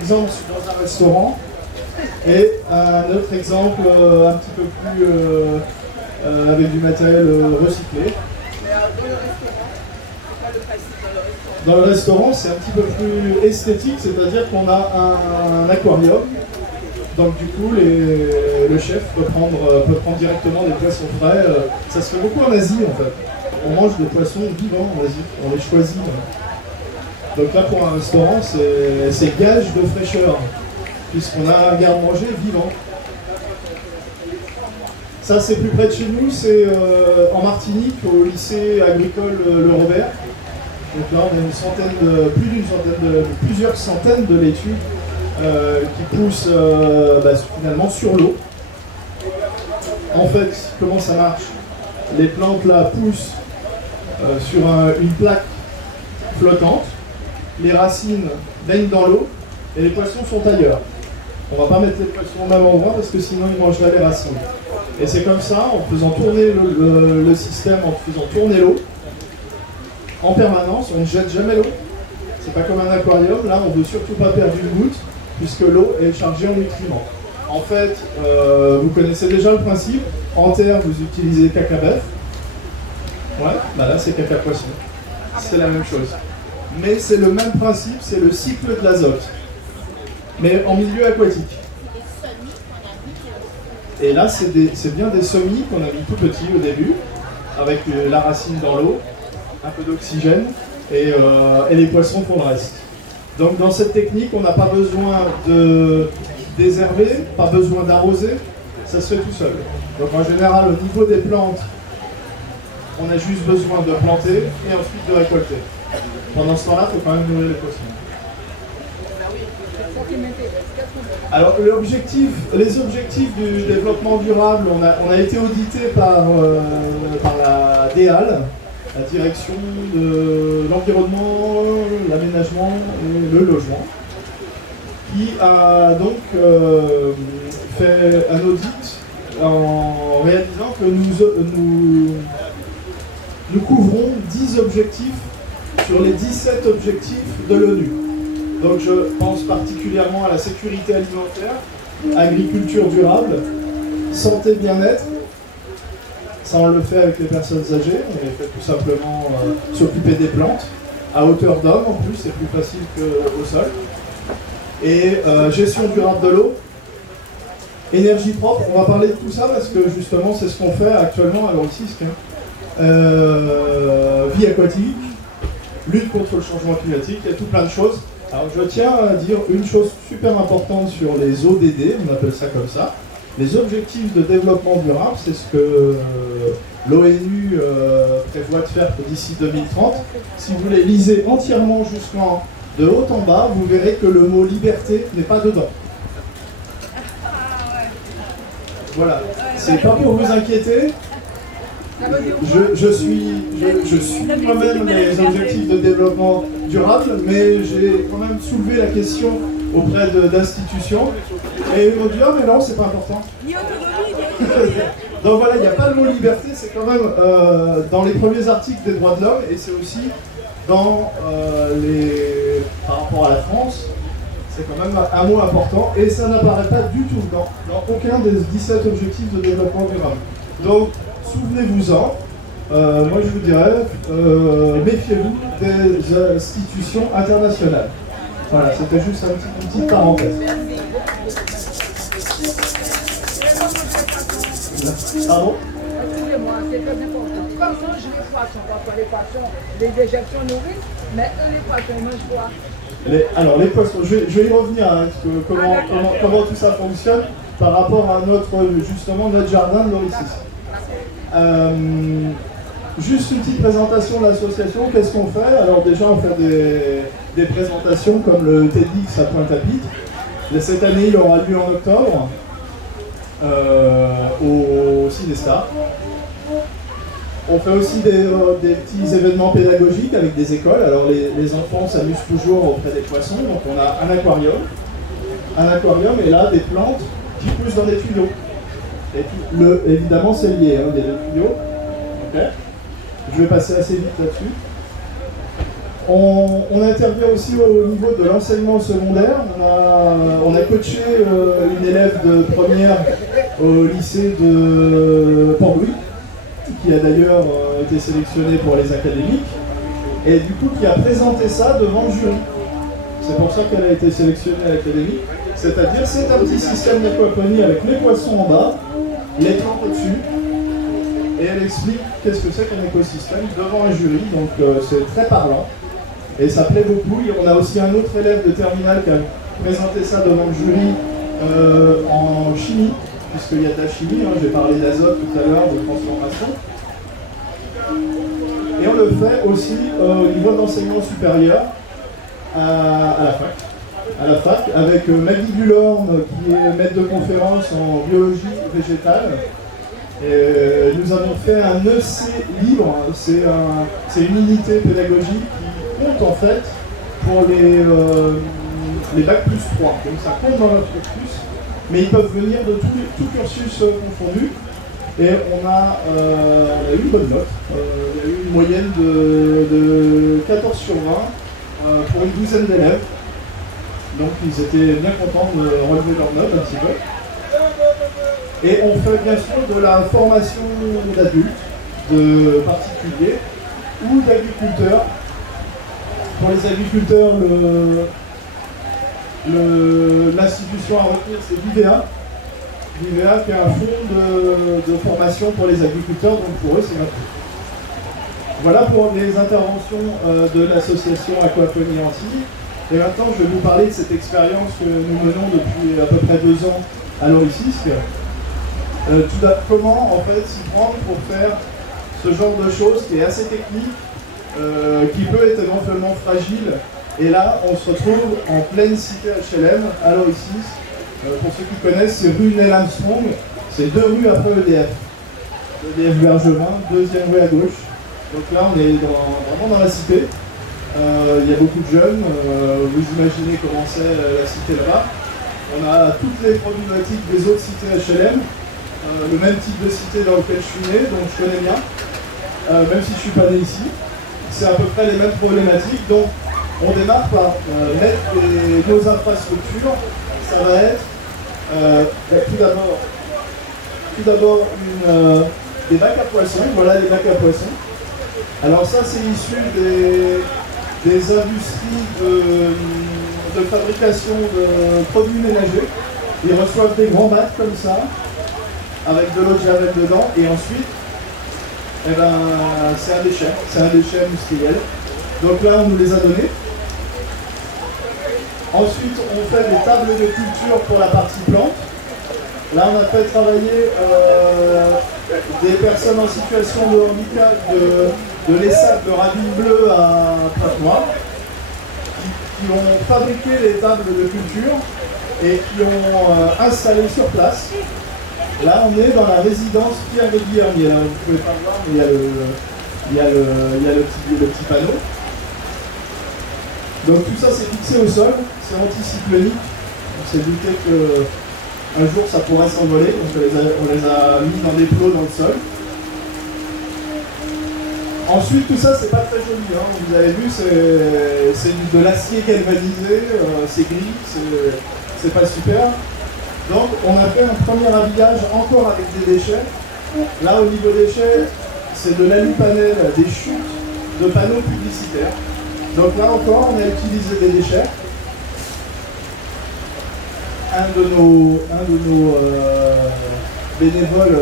dans un restaurant, et un autre exemple un petit peu plus avec du matériel recyclé. Dans le restaurant, c'est un petit peu plus esthétique, c'est-à-dire qu'on a un aquarium. Donc du coup, le chef peut prendre directement des poissons frais. Ça se fait beaucoup en Asie en fait. On mange des poissons vivants en Asie, on les choisit. Donc là, pour un restaurant, c'est gage de fraîcheur. puisqu'on a un garde-manger vivant. Ça, c'est plus près de chez nous, c'est en Martinique, au lycée agricole Le Robert. Donc là, on a plusieurs centaines de laitues qui poussent finalement sur l'eau. En fait, comment ça marche? Les plantes là poussent sur une plaque flottante, les racines baignent dans l'eau et les poissons sont ailleurs. On va pas mettre les poissons au même endroit parce que sinon ils mangeraient les racines. Et c'est comme ça, en faisant tourner le système, en faisant tourner l'eau, en permanence, on ne jette jamais l'eau. C'est pas comme un aquarium, là on veut surtout pas perdre une goutte, puisque l'eau est chargée en nutriments. En fait, vous connaissez déjà le principe, en terre vous utilisez caca-bœuf. Ouais, là c'est caca-poisson. C'est la même chose. Mais c'est le même principe, c'est le cycle de l'azote. Mais en milieu aquatique. Et là, c'est bien des semis qu'on a mis tout petits au début, avec la racine dans l'eau, un peu d'oxygène, et les poissons font le reste. Donc dans cette technique, on n'a pas besoin de désherber, pas besoin d'arroser, ça se fait tout seul. Donc en général, au niveau des plantes, on a juste besoin de planter et ensuite de récolter. Pendant ce temps-là, il faut quand même nourrir les poissons. Alors les objectifs du développement durable, on a été audité par la DEAL, la direction de l'environnement, l'aménagement et le logement, qui a donc fait un audit en réalisant que nous couvrons 10 objectifs sur les 17 objectifs de l'ONU. Donc je pense particulièrement à la sécurité alimentaire, agriculture durable, santé, bien-être. Ça, on le fait avec les personnes âgées, on les fait tout simplement s'occuper des plantes, à hauteur d'homme en plus, c'est plus facile qu'au sol. Et gestion durable de l'eau, énergie propre, on va parler de tout ça parce que justement c'est ce qu'on fait actuellement à l'Antisque. Vie aquatique, lutte contre le changement climatique, il y a tout plein de choses. Alors je tiens à dire une chose super importante sur les ODD, on appelle ça comme ça. Les objectifs de développement durable, c'est ce que l'ONU prévoit de faire d'ici 2030. Si vous les lisez entièrement jusqu'en de haut en bas, vous verrez que le mot liberté n'est pas dedans. Voilà, c'est pas pour vous inquiéter. Je suis moi-même les objectifs de développement durable, mais j'ai quand même soulevé la question auprès d'institutions et ils m'ont dit ah mais non c'est pas important. Donc voilà, il n'y a pas le mot liberté, c'est quand même dans les premiers articles des droits de l'homme et c'est aussi dans par rapport à la France, c'est quand même un mot important et ça n'apparaît pas du tout dans aucun des 17 objectifs de développement durable. Donc souvenez-vous-en, moi je vous dirais, méfiez-vous des institutions internationales. Voilà, c'était juste une petite parenthèse. Pardon? Excusez-moi, c'est très important. Comme ça, je les poissons, parfois les poissons, les déjections nourrissent, mais eux, les poissons, ils mangent quoi? Alors les poissons, je vais y revenir, hein, comment tout ça fonctionne par rapport à notre jardin de Lauricis. Juste une petite présentation de l'association, qu'est-ce qu'on fait? Alors déjà on fait des présentations comme le TEDx à Pointe-à-Pitre. Cette année il aura lieu en octobre au Cinestar. On fait aussi des petits événements pédagogiques avec des écoles. Alors les enfants s'amusent toujours auprès des poissons, donc on a un aquarium et là des plantes qui poussent dans des tuyaux. Et évidemment c'est lié, hein, des deux tuyaux. Okay. Je vais passer assez vite là-dessus. On intervient aussi au niveau de l'enseignement secondaire. On a coaché une élève de première au lycée de Port-Louis, qui a d'ailleurs été sélectionnée pour les académiques, et du coup qui a présenté ça devant le jury. C'est pour ça qu'elle a été sélectionnée à l'académie. C'est-à-dire c'est un petit système d'aquaponie avec les poissons en bas, les plantes au-dessus, et elle explique qu'est-ce que c'est qu'un écosystème devant un jury, donc c'est très parlant, et ça plaît beaucoup. Et on a aussi un autre élève de terminale présenté ça devant le jury en chimie, puisqu'il y a de la chimie, hein, j'ai parlé d'azote tout à l'heure, de transformation. Et on le fait aussi au niveau d'enseignement supérieur à la fac, avec Maggie Dulorme qui est maître de conférence en biologie végétale. Et nous avons fait un EC libre, c'est une unité pédagogique qui compte en fait pour les bacs plus 3. Donc ça compte dans notre cursus, mais ils peuvent venir de tout cursus confondu. Et on a eu une bonne note, il y a eu une moyenne de 14 sur 20 pour une douzaine d'élèves. Donc ils étaient bien contents de relever leur note un petit peu. Et on fait bien sûr de la formation d'adultes, de particuliers ou d'agriculteurs. Pour les agriculteurs, l'institution à retenir, c'est l'IVA. L'IVA qui est un fonds de formation pour les agriculteurs, donc pour eux c'est gratuit. Voilà pour les interventions de l'association Aquaponie Antilles. Et maintenant je vais vous parler de cette expérience que nous menons depuis à peu près 2 ans à l'Oricisque. Comment en fait s'y prendre pour faire ce genre de choses qui est assez technique, qui peut être éventuellement fragile. Et là on se retrouve en pleine cité HLM à l'Oricisque. Pour ceux qui connaissent, c'est rue Neil Armstrong, c'est 2 rues après EDF. EDF Bergevin, 2e rue à gauche. Donc là on est vraiment dans la cité. Il y a beaucoup de jeunes, vous imaginez comment c'est la cité là-bas. On a toutes les problématiques des autres cités HLM, le même type de cité dans lequel je suis né, donc je connais bien, même si je ne suis pas né ici. C'est à peu près les mêmes problématiques, donc on démarre par mettre nos infrastructures. Ça va être tout d'abord des bacs à poissons, voilà les bacs à poissons. Alors ça c'est issu des industries de fabrication de produits ménagers. Ils reçoivent des grands bacs comme ça, avec de l'eau de javel dedans, et ensuite, eh ben, c'est un déchet industriel. Donc là, on nous les a donnés. Ensuite, on fait des tables de culture pour la partie plante. Là, on a fait travailler des personnes en situation de handicap de l'ESSAC de Ravine Bleue à Pointe-Noire, qui ont fabriqué les tables de culture et qui ont installé sur place. Là, on est dans la résidence Pierre de Guillermier. Vous ne pouvez pas le voir, mais il y a le petit panneau. Donc tout ça, c'est fixé au sol, c'est anticyclonique. On s'est douté qu'un jour, ça pourrait s'envoler, donc on les a mis dans des plots dans le sol. Ensuite, tout ça, c'est pas très joli. Hein. Vous avez vu, c'est de l'acier galvanisé, c'est gris, c'est pas super. Donc, on a fait un premier habillage encore avec des déchets. Là, au niveau déchets, c'est de l'alupanel, des chutes de panneaux publicitaires. Donc là encore, on a utilisé des déchets. Un de nos bénévoles,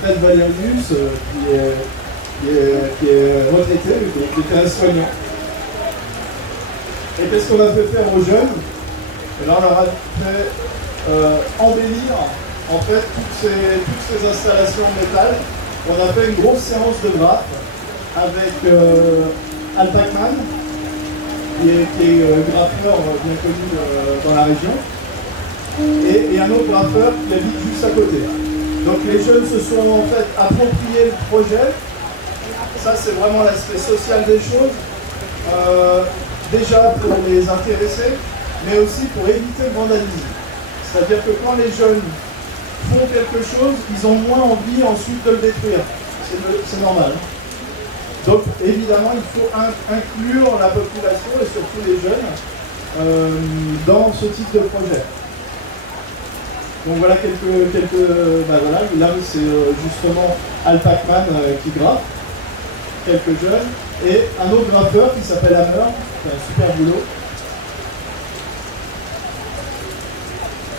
Fred Valerius, qui est retraité, qui était un soignant. Et qu'est-ce qu'on a fait faire aux jeunes? Et là, on leur a fait embellir en fait toutes ces installations en métal. On a fait une grosse séance de graphes avec Al Pacman, qui est graffeur bien connu dans la région, et un autre graffeur qui habite juste à côté. Donc les jeunes se sont en fait appropriés le projet. Ça, c'est vraiment l'aspect social des choses. Déjà pour les intéresser, mais aussi pour éviter le vandalisme. C'est-à-dire que quand les jeunes font quelque chose, ils ont moins envie ensuite de le détruire. C'est normal. Donc évidemment, il faut inclure la population et surtout les jeunes dans ce type de projet. Donc voilà voilà, là c'est justement Al Pacman qui graffe, quelques jeunes, et un autre graffeur qui s'appelle Hammer, qui fait un super boulot.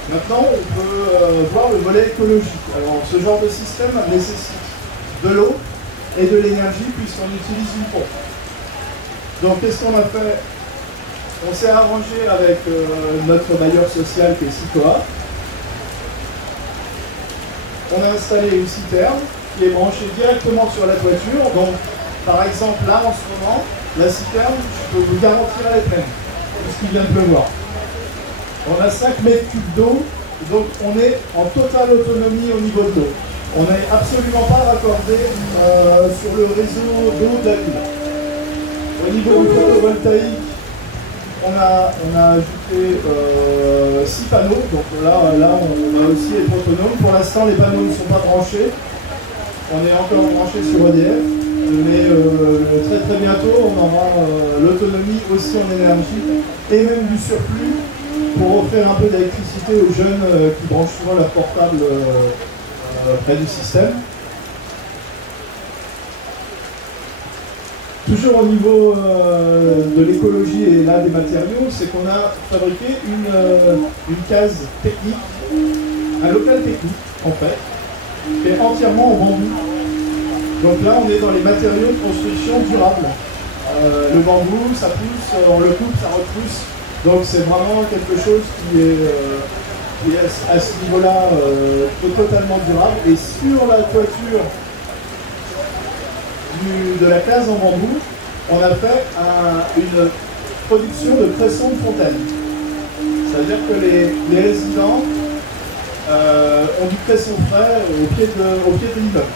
Maintenant, on peut voir le volet écologique. Alors, ce genre de système nécessite de l'eau et de l'énergie puisqu'on utilise une pompe. Donc, qu'est-ce qu'on a fait On s'est arrangé avec notre bailleur social qui est Cicoa. On a installé une citerne qui est branchée directement sur la toiture. Donc, par exemple, là en ce moment, la citerne, je peux vous garantir, elle est pleine, puisqu'il vient de pleuvoir. On a 5 mètres cubes d'eau, donc on est en totale autonomie au niveau de l'eau. On n'est absolument pas raccordé sur le réseau d'eau de la ville. Au niveau du photovoltaïque, on a ajouté 6 panneaux, donc là on va aussi être autonome. Pour l'instant, les panneaux ne sont pas branchés. On est encore branché sur EDF, mais très très bientôt, on aura l'autonomie aussi en énergie et même du surplus pour offrir un peu d'électricité aux jeunes qui branchent souvent leur portable près du système. Toujours au niveau de l'écologie et là des matériaux, c'est qu'on a fabriqué une case technique, un local technique en fait, qui est entièrement en bambou. Donc là on est dans les matériaux de construction durables. Le bambou, ça pousse, on le coupe, ça repousse. Donc c'est vraiment quelque chose qui est à ce niveau-là totalement durable. Et sur la toiture de la case en bambou, on a fait une production de cressons de fontaine. C'est-à-dire que les résidents ont du cresson frais au pied de l'immeuble.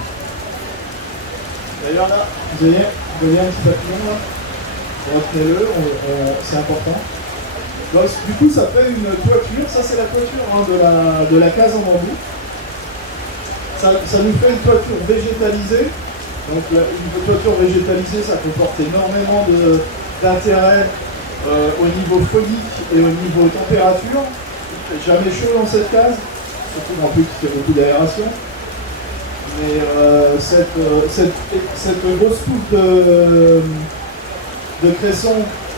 D'ailleurs là, vous voyez un petit papillon là, retenez-le, c'est important. Donc, du coup ça fait une toiture, ça c'est la toiture de la case en bambou. Ça nous fait une toiture végétalisée. Donc une toiture végétalisée, ça comporte énormément d'intérêt au niveau phonique et au niveau température. Il fait jamais chaud dans cette case, surtout en plus qu'il y a beaucoup d'aération. Mais cette grosse coupe de cresson,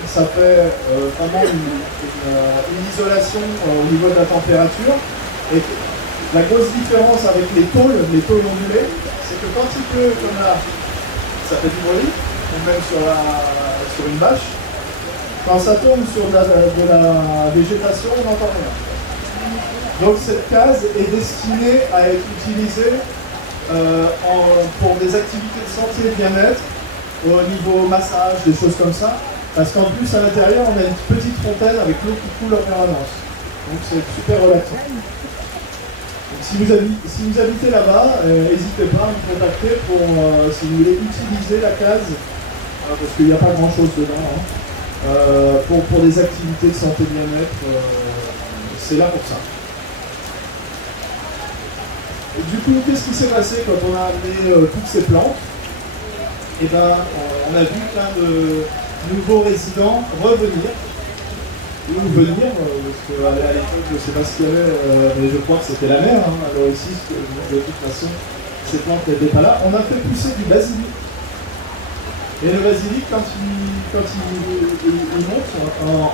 ça fait vraiment une isolation au niveau de la température. Et la grosse différence avec les tôles ondulées, c'est que quand il pleut comme là, ça fait du bruit, ou même sur une bâche. Quand ça tombe sur de la végétation, on n'entend rien. Donc cette case est destinée à être utilisée pour des activités de santé et de bien-être, au niveau massage, des choses comme ça. Parce qu'en plus, à l'intérieur, on a une petite fontaine avec l'eau qui coule en permanence. Donc c'est super relaxant. Donc, si vous habitez là-bas, n'hésitez pas à me contacter pour, si vous voulez utiliser la case, parce qu'il n'y a pas grand-chose dedans, pour des activités de santé et de bien-être, c'est là pour ça. Et du coup, qu'est-ce qui s'est passé quand on a amené toutes ces plantes? Eh bien, on a vu plein de nouveaux résidents revenir, ou venir, parce qu'à l'époque, je ne sais pas ce qu'il y avait, mais je crois que c'était la mer, alors ici, de toute façon, ces plantes n'étaient pas là. On a fait pousser du basilic. Et le basilic, quand il monte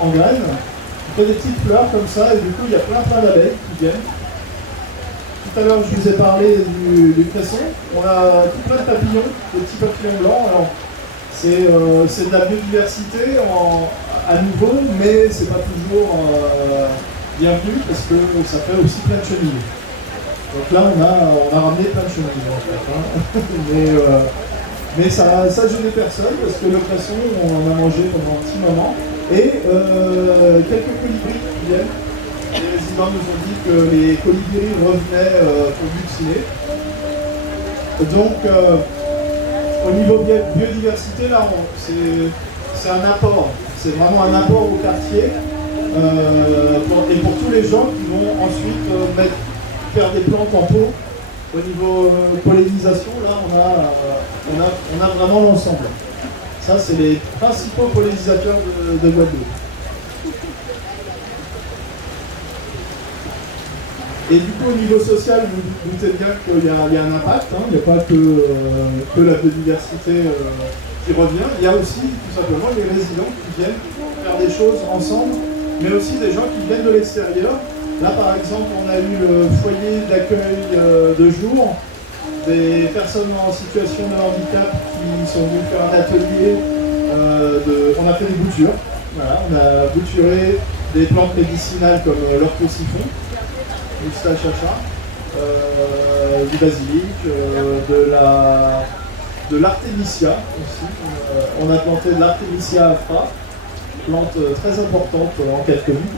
en graines, il fait des petites fleurs comme ça, et du coup, il y a plein d'abeilles qui viennent. Tout à l'heure, je vous ai parlé du cresson. On a tout plein de papillons, des petits papillons blancs. Alors, c'est de la biodiversité à nouveau, mais c'est pas toujours bienvenu parce que ça fait aussi plein de chenilles. Donc là, on a ramené plein de chenilles en fait. Mais ça gênait personne parce que le cresson, on en a mangé pendant un petit moment. Et quelques colibris qui viennent. Les résidents nous ont dit que les colibris revenaient pour bucciner. Donc, au niveau biodiversité, là, c'est un apport. C'est vraiment un apport au quartier. Et pour tous les gens qui vont ensuite faire des plantes en pot. Au niveau pollinisation, là, on a vraiment l'ensemble. Ça, c'est les principaux pollinisateurs de Guadeloupe. Et du coup, au niveau social, vous doutez bien qu'il y a un impact. Il n'y a pas que la biodiversité qui revient. Il y a aussi, tout simplement, les résidents qui viennent faire des choses ensemble, mais aussi des gens qui viennent de l'extérieur. Là, par exemple, on a eu le foyer d'accueil de jour, des personnes en situation de handicap qui sont venues faire un atelier. On a fait des boutures. Voilà, on a bouturé des plantes médicinales comme l'orthosiphon, moustache-chacha, du basilic, de l'artémisia aussi. On a planté de l'artémisia afra, plante très importante en quelques vies.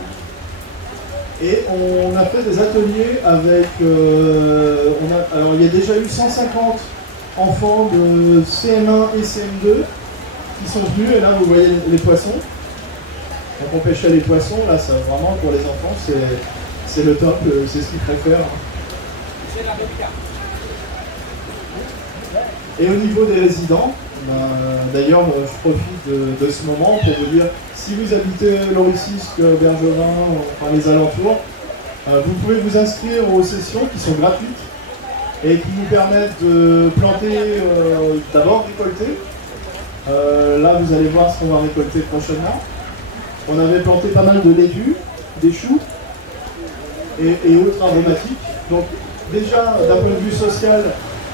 Et on a fait des ateliers avec... alors il y a déjà eu 150 enfants de CM1 et CM2 qui sont venus, et là vous voyez les poissons. Donc on pêchait les poissons, là ça, vraiment pour les enfants c'est le top, c'est ce qu'ils préfèrent. Et au niveau des résidents, d'ailleurs je profite de ce moment pour vous dire, si vous habitez Laurisisque, Bergevin, enfin les alentours, vous pouvez vous inscrire aux sessions qui sont gratuites et qui vous permettent de planter, d'abord récolter. Là vous allez voir ce qu'on va récolter prochainement. On avait planté pas mal de légumes, des choux et autres aromatiques. Donc déjà d'un point de vue social,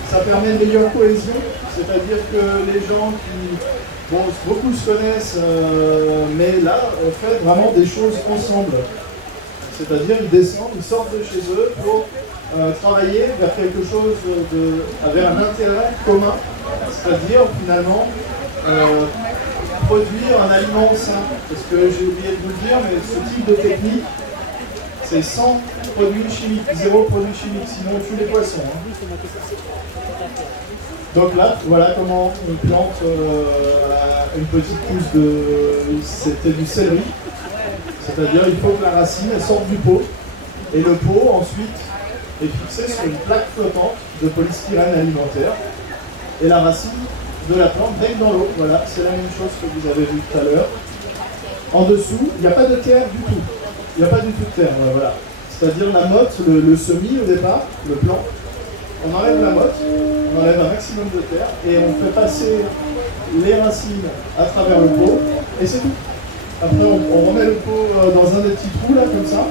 ça permet une meilleure cohésion, c'est-à-dire que les gens qui, bon, beaucoup se connaissent, mais là, on fait vraiment des choses ensemble. C'est-à-dire ils descendent, ils sortent de chez eux pour travailler vers quelque chose, vers un intérêt commun, c'est-à-dire finalement produire un aliment sain. Parce que j'ai oublié de vous le dire, mais ce type de technique, c'est sans produits chimiques, 0 produits chimiques, sinon on tue les poissons. Donc là, voilà comment on plante une petite pousse c'était du céleri. C'est-à-dire il faut que la racine elle sorte du pot. Et le pot ensuite est fixé sur une plaque flottante de polystyrène alimentaire. Et la racine de la plante baigne dans l'eau. Voilà, c'est la même chose que vous avez vu tout à l'heure. En dessous, il n'y a pas de terre du tout. Il n'y a pas du tout de terre, voilà. C'est-à-dire la motte, le semis au départ, le plant, on enlève la motte, on enlève un maximum de terre et on fait passer les racines à travers le pot et c'est tout. Après on remet le pot dans un des petits trous là comme ça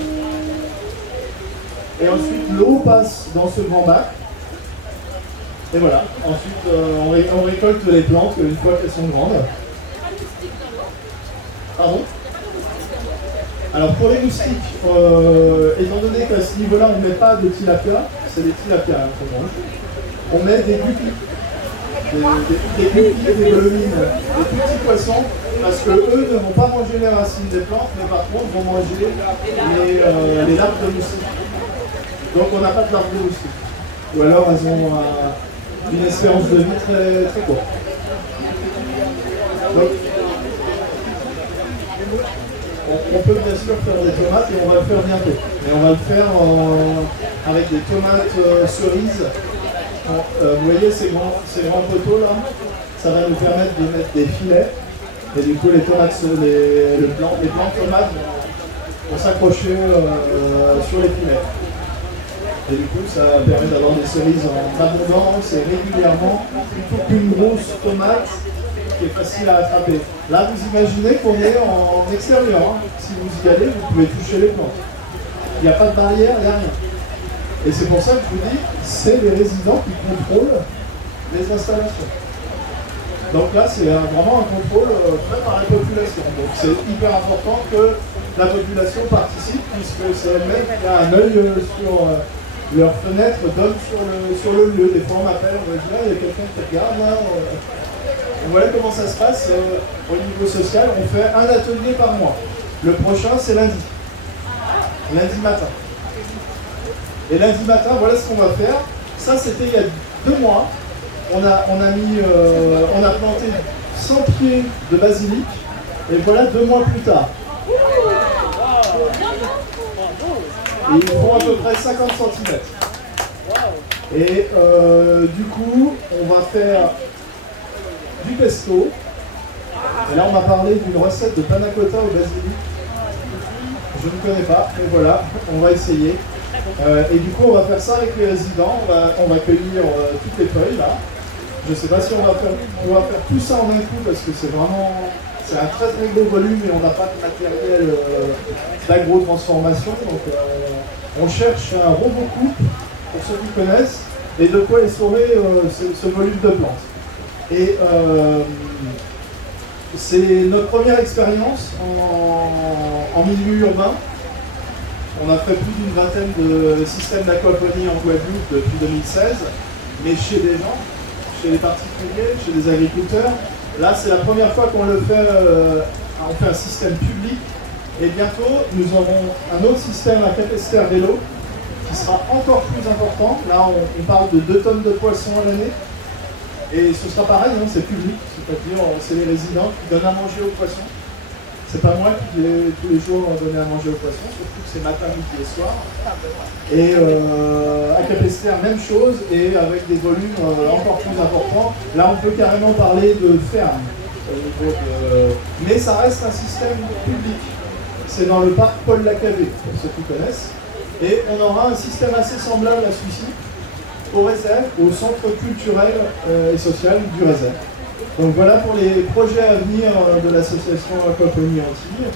et ensuite l'eau passe dans ce grand bac et voilà. Ensuite on récolte les plantes une fois qu'elles sont grandes. Pardon ? Alors pour les moustiques, étant donné qu'à ce niveau-là on ne met pas de tilapia, c'est des tilapias qu'on mange, on met des guppies, des guppies et des golomines, des petits poissons, parce que eux ne vont pas manger les racines des plantes, mais par contre vont manger les larves de moustiques. Donc on n'a pas de larves de moustiques. Ou alors elles ont une espérance de vie très, très courte. Donc, on peut bien sûr faire des tomates et on va le faire bientôt. Mais on va le faire avec des tomates cerises. Vous voyez ces grands poteaux là, ça va nous permettre de mettre des filets. Et du coup les tomates, les blancs de tomates vont s'accrocher sur les filets. Et du coup ça permet d'avoir des cerises en abondance et régulièrement, plutôt qu'une grosse tomate qui est facile à attraper. Là, vous imaginez qu'on est en extérieur. Hein. Si vous y allez, vous pouvez toucher les plantes. Il n'y a pas de barrière, il n'y a rien. Et c'est pour ça que je vous dis, c'est les résidents qui contrôlent les installations. Donc là, c'est vraiment un contrôle fait par la population. Donc c'est hyper important que la population participe, puisque c'est elle-même qui a un œil sur leur fenêtre, donne sur le lieu. Des fois, on m'appelle, on me dit, là, il y a quelqu'un qui regarde, là. Voilà comment ça se passe au niveau social. On fait un atelier par mois. Le prochain, c'est lundi. Lundi matin. Et lundi matin, voilà ce qu'on va faire. Ça, c'était il y a 2 mois. On a planté 100 pieds de basilic. Et voilà 2 mois plus tard. Et ils font à peu près 50 cm. Et du coup, on va faire du pesto. Et là, on m'a parlé d'une recette de panna cotta au basilic. Je ne connais pas, mais voilà, on va essayer. Et du coup, on va faire ça avec les résidents. On va cueillir toutes les feuilles là. Je ne sais pas si on va faire tout ça en un coup parce que c'est un très très gros volume et on n'a pas de matériel d'agro-transformation. Donc on cherche un robot coupe, pour ceux qui connaissent, et de quoi essorer ce volume de plantes. Et c'est notre première expérience en milieu urbain. On a fait plus d'une vingtaine de systèmes d'aquaponie en Guadeloupe depuis 2016, mais chez des gens, chez les particuliers, chez les agriculteurs. Là, c'est la première fois qu'on le fait, on fait un système public. Et bientôt, nous aurons un autre système à capacité vélo qui sera encore plus important. Là, on parle de 2 tonnes de poissons à l'année. Et ce sera pareil, hein, c'est public, c'est-à-dire c'est les résidents qui donnent à manger aux poissons. C'est pas moi qui vais tous les jours donner à manger aux poissons, surtout que c'est matin, midi et soir. Et à Capesterre, même chose, et avec des volumes encore plus importants. Là, on peut carrément parler de ferme. Mais ça reste un système public. C'est dans le parc Paul Lacavé, pour ceux qui connaissent. Et on aura un système assez semblable à celui-ci, au réserve, au centre culturel et social du réserve. Donc voilà pour les projets à venir de l'association Aquaponie Antilles.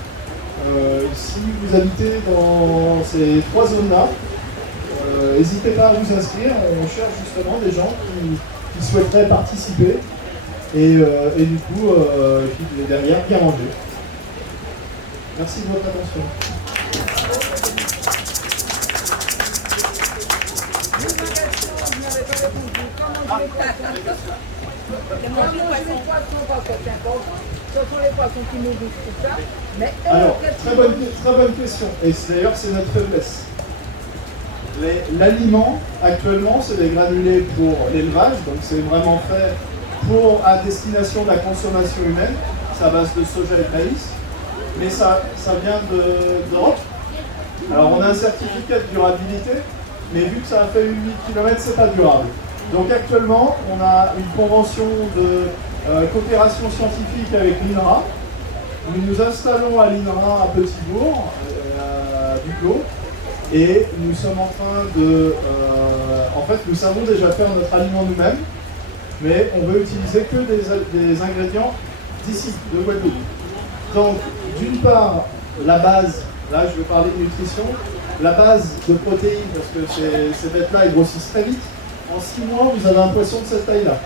Si vous habitez dans ces 3 zones-là, n'hésitez pas à vous inscrire. On cherche justement des gens qui souhaiteraient participer et du coup, derrière, bien manger. Merci de votre attention. Ce sont les poissons qui nous bouffent tout ça. Mais alors, très bonne question. Et d'ailleurs, c'est notre faiblesse. L'aliment, actuellement, c'est des granulés pour l'élevage. Donc, c'est vraiment fait à destination de la consommation humaine. C'est à base de soja et de maïs. Mais ça vient d'Europe. Alors, on a un certificat de durabilité. Mais vu que ça a fait 8 km, c'est pas durable. Donc actuellement, on a une convention de coopération scientifique avec l'INRA. Nous nous installons à l'INRA à Petit-Bourg, à Duclos, et nous sommes en train de... en fait, nous savons déjà faire notre aliment nous-mêmes, mais on veut utiliser que des ingrédients d'ici, de Guadeloupe. Donc, d'une part, la base, là je vais parler de nutrition, la base de protéines, parce que ces bêtes-là, elles grossissent très vite. En 6 mois, vous avez un poisson de cette taille-là,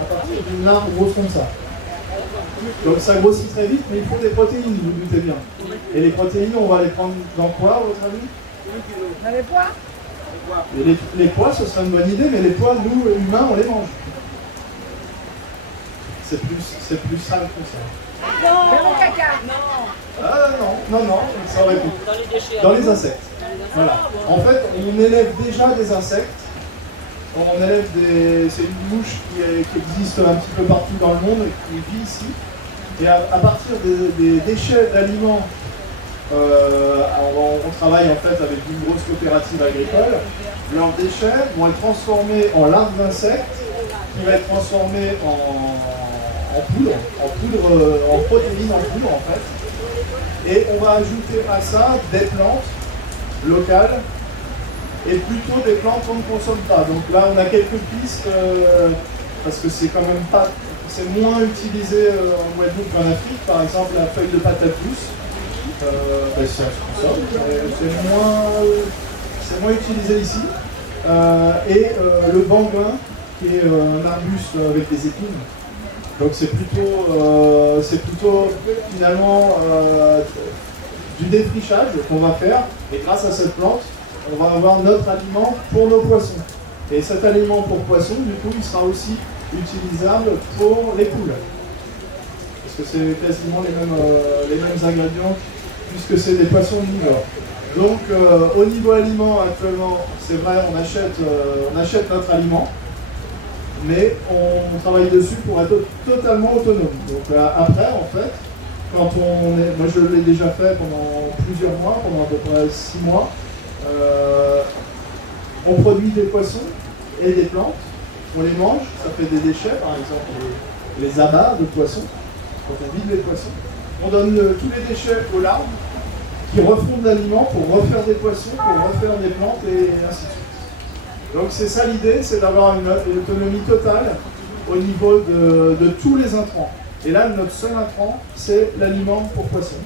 à partir d'une larve grosse comme ça. Donc ça grossit très vite, mais il faut des protéines, vous vous doutez bien. Et les protéines, on va les prendre dans quoi, à votre avis? Dans les pois? Et les pois, ce serait une bonne idée, mais les pois, nous, humains, on les mange. C'est plus sale que ça. Non, le caca. Non. Ah non, ça aurait pu. Dans les insectes. Voilà. En fait, on élève déjà des insectes. On élève c'est une mouche qui existe un petit peu partout dans le monde et qui vit ici. Et à partir des déchets d'aliments, on travaille en fait avec une grosse coopérative agricole. Leurs déchets vont être transformés en larves d'insectes, qui va être transformé en protéines en poudre en fait. Et on va ajouter à ça des plantes locales et plutôt des plantes qu'on ne consomme pas. Donc là, on a quelques pistes parce que c'est quand même pas, c'est moins utilisé en Guadeloupe qu'en Afrique. Par exemple, la feuille de patatousse, ça se consomme, c'est moins utilisé ici. Et le bangouin, qui est un arbuste avec des épines. Donc c'est plutôt finalement du défrichage qu'on va faire. Et grâce à cette plante, on va avoir notre aliment pour nos poissons. Et cet aliment pour poissons, du coup, il sera aussi utilisable pour les poules. Parce que c'est quasiment les mêmes ingrédients, puisque c'est des poissons omnivores. Donc au niveau aliment, actuellement, c'est vrai, on achète notre aliment, mais on travaille dessus pour être totalement autonome. Donc après, en fait, moi je l'ai déjà fait pendant plusieurs mois, pendant à peu près 6 mois, on produit des poissons et des plantes, on les mange, ça fait des déchets, par exemple les abats de poissons, quand on vide les poissons. On donne tous les déchets aux larves qui refont de l'aliment pour refaire des poissons, pour refaire des plantes et ainsi de suite. Donc c'est ça l'idée, c'est d'avoir une autonomie totale au niveau de tous les intrants. Et là, notre seul intrant, c'est l'aliment pour poissons.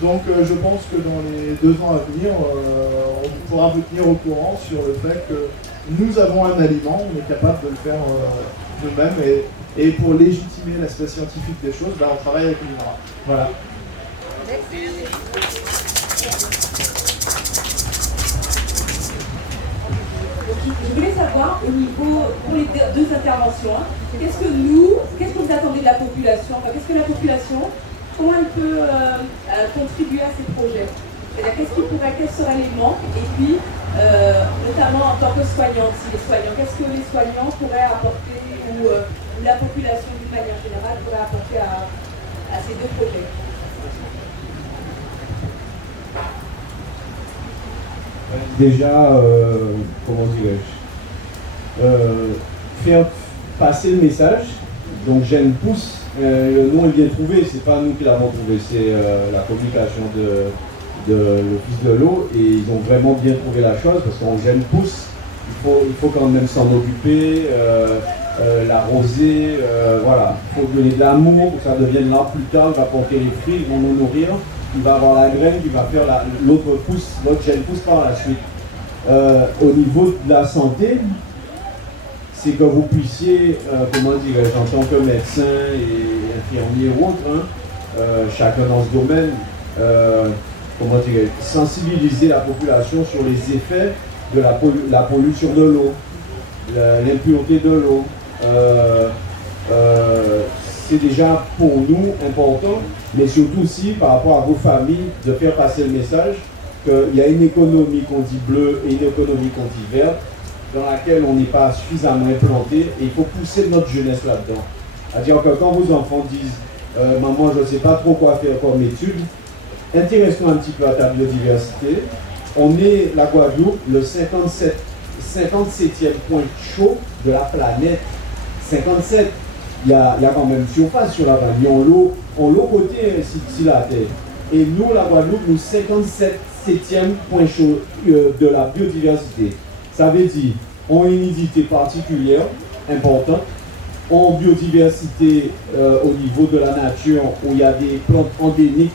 Donc je pense que dans les 2 ans à venir, on pourra vous tenir au courant sur le fait que nous avons un aliment, on est capable de le faire nous-mêmes. Et pour légitimer l'aspect scientifique des choses, on travaille avec l'INRA. Voilà. Je voulais savoir, au niveau, pour les deux interventions, qu'est-ce que vous attendez de la population, qu'est-ce que la population, comment elle peut contribuer à ces projets? Quels seraient les manques? Et puis, notamment en tant que soignante, qu'est-ce que les soignants pourraient apporter ou la population d'une manière générale pourrait apporter à ces deux projets? Déjà, comment dirais-je, faire passer le message. Donc Jeune Pousse, le nom il vient trouvé, c'est pas nous qui l'avons trouvé, c'est la communication de l'Office de l'eau, et ils ont vraiment bien trouvé la chose, parce qu'en Jeune Pousse, il faut quand même s'en occuper, l'arroser, voilà, il faut donner de l'amour pour que ça devienne là plus tard, il va porter les fruits, ils vont nous nourrir. Il va avoir la graine qui va faire l'autre jeune pousse par la suite. Au niveau de la santé, c'est que vous puissiez, comment dirais-je, en tant que médecin et infirmier ou autre, chacun dans ce domaine, comment dirais-je, sensibiliser la population sur les effets de la pollution de l'eau, l'impureté de l'eau. C'est déjà pour nous important, mais surtout aussi par rapport à vos familles, de faire passer le message qu'il y a une économie qu'on dit bleue et une économie qu'on dit verte, dans laquelle on n'est pas suffisamment implanté, et il faut pousser notre jeunesse là-dedans. C'est-à-dire que quand vos enfants disent maman, je ne sais pas trop quoi faire comme étude, intéresse-toi un petit peu à ta biodiversité. On est la Guadeloupe, le 57e point chaud de la planète. 57. Il y a quand même surface sur la planète. On l'eau côté ici la Terre. Et nous, la Guadeloupe, nous 57e point chaud de la biodiversité. Ça veut dire, on a une humidité particulière, importante, on biodiversité au niveau de la nature, où il y a des plantes endémiques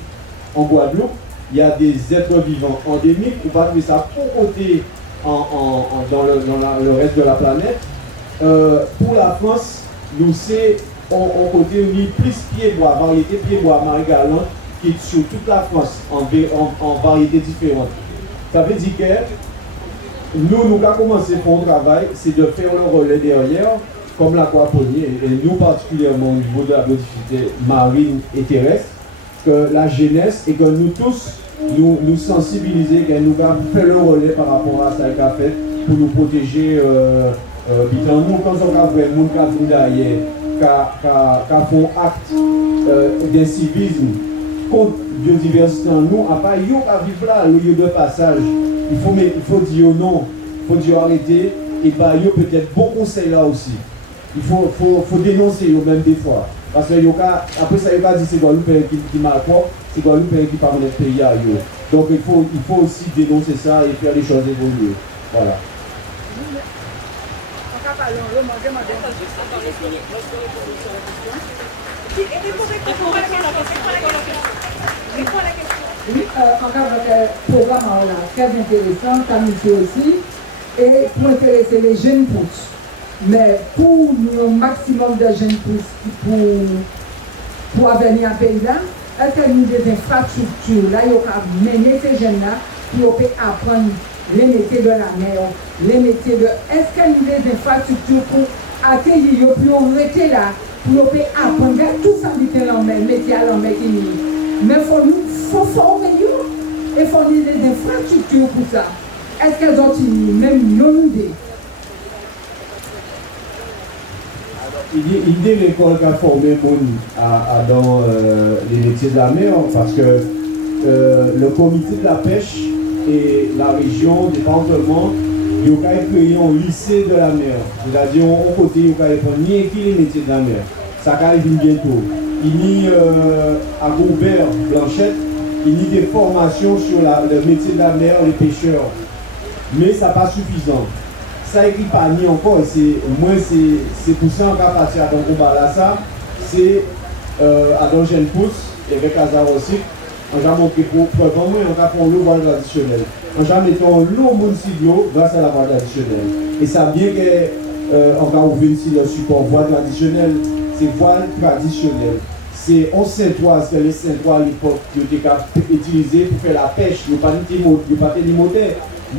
en Guadeloupe, il y a des êtres vivants endémiques, on va trouver ça pour côté dans le reste de la planète. Pour la France, nous c'est on côté uni plus pied-bois, variété pied-bois, Marie-Galante, qui est sur toute la France en variétés différentes. Ça veut dire que nous avons commencé pour un travail, c'est de faire le relais derrière, comme l'aquaponie, et nous particulièrement au niveau de la biodiversité marine et terrestre, que la jeunesse et que nous tous nous sensibiliser, que nous avons fait le relais par rapport à ça qu'a fait pour nous protéger. Nous, quand on a vu les gens qui derrière, qui font acte d'incivisme contre la biodiversité en nous, à part yo qui vivent là, le lieu de passage, il faut dire non, il faut dire arrêter, et bah yo peut-être bon conseil là aussi. Il faut dénoncer yo même des fois. Parce que après ça, il va dire c'est Guadeloupe qui mal fort, c'est Guadeloupe qui parle de notre pays à yo. Donc il faut aussi dénoncer ça et faire les choses évoluer. Voilà. Oui, encore un programme très intéressant, Tamité aussi, et pour intéresser les jeunes pousses. Mais pour nous, un maximum de jeunes pousses pour venir à pays là, est-ce qu'il y a des infrastructures là, il y a mener ces jeunes-là pour apprendre les métiers de la mer, les métiers de... Est-ce qu'il y a des infrastructures pour accueillir, pour rester là, pour apprendre tout ça qui est dans le métier à l'homme qui est. Mais il faut former et fournir des infrastructures pour ça. Est-ce qu'elles ont même non idée? L'idée de l'école qui a formé dans les métiers de la mer, parce que le comité de la pêche et la région, département, il y a créé un lycée de la mer. C'est-à-dire, au côté, il y a ni les métiers de la mer. Ça arrive bientôt. Il y a à Goubert, Blanchette, il y a des formations sur le métier de la mer, les pêcheurs. Mais ça n'est pas suffisant. Ça n'écrit pas ni encore. C'est pour ça qu'on va passer à un combat là. Ça, c'est à dans Jeune Pousse, avec Hazard aussi. On a montré pour preuve, on va prendre le voile traditionnel. en jamais mettant l'eau monde si l'eau grâce à la voie traditionnelle. Et ça bien que on va ouvrir ici le support voie traditionnelle, c'est voile traditionnelle. C'est 11 Saint-Oise que les Saint-Oise à l'époque qui étaient utilisés pour faire la pêche. Il n'y a pas de moteur,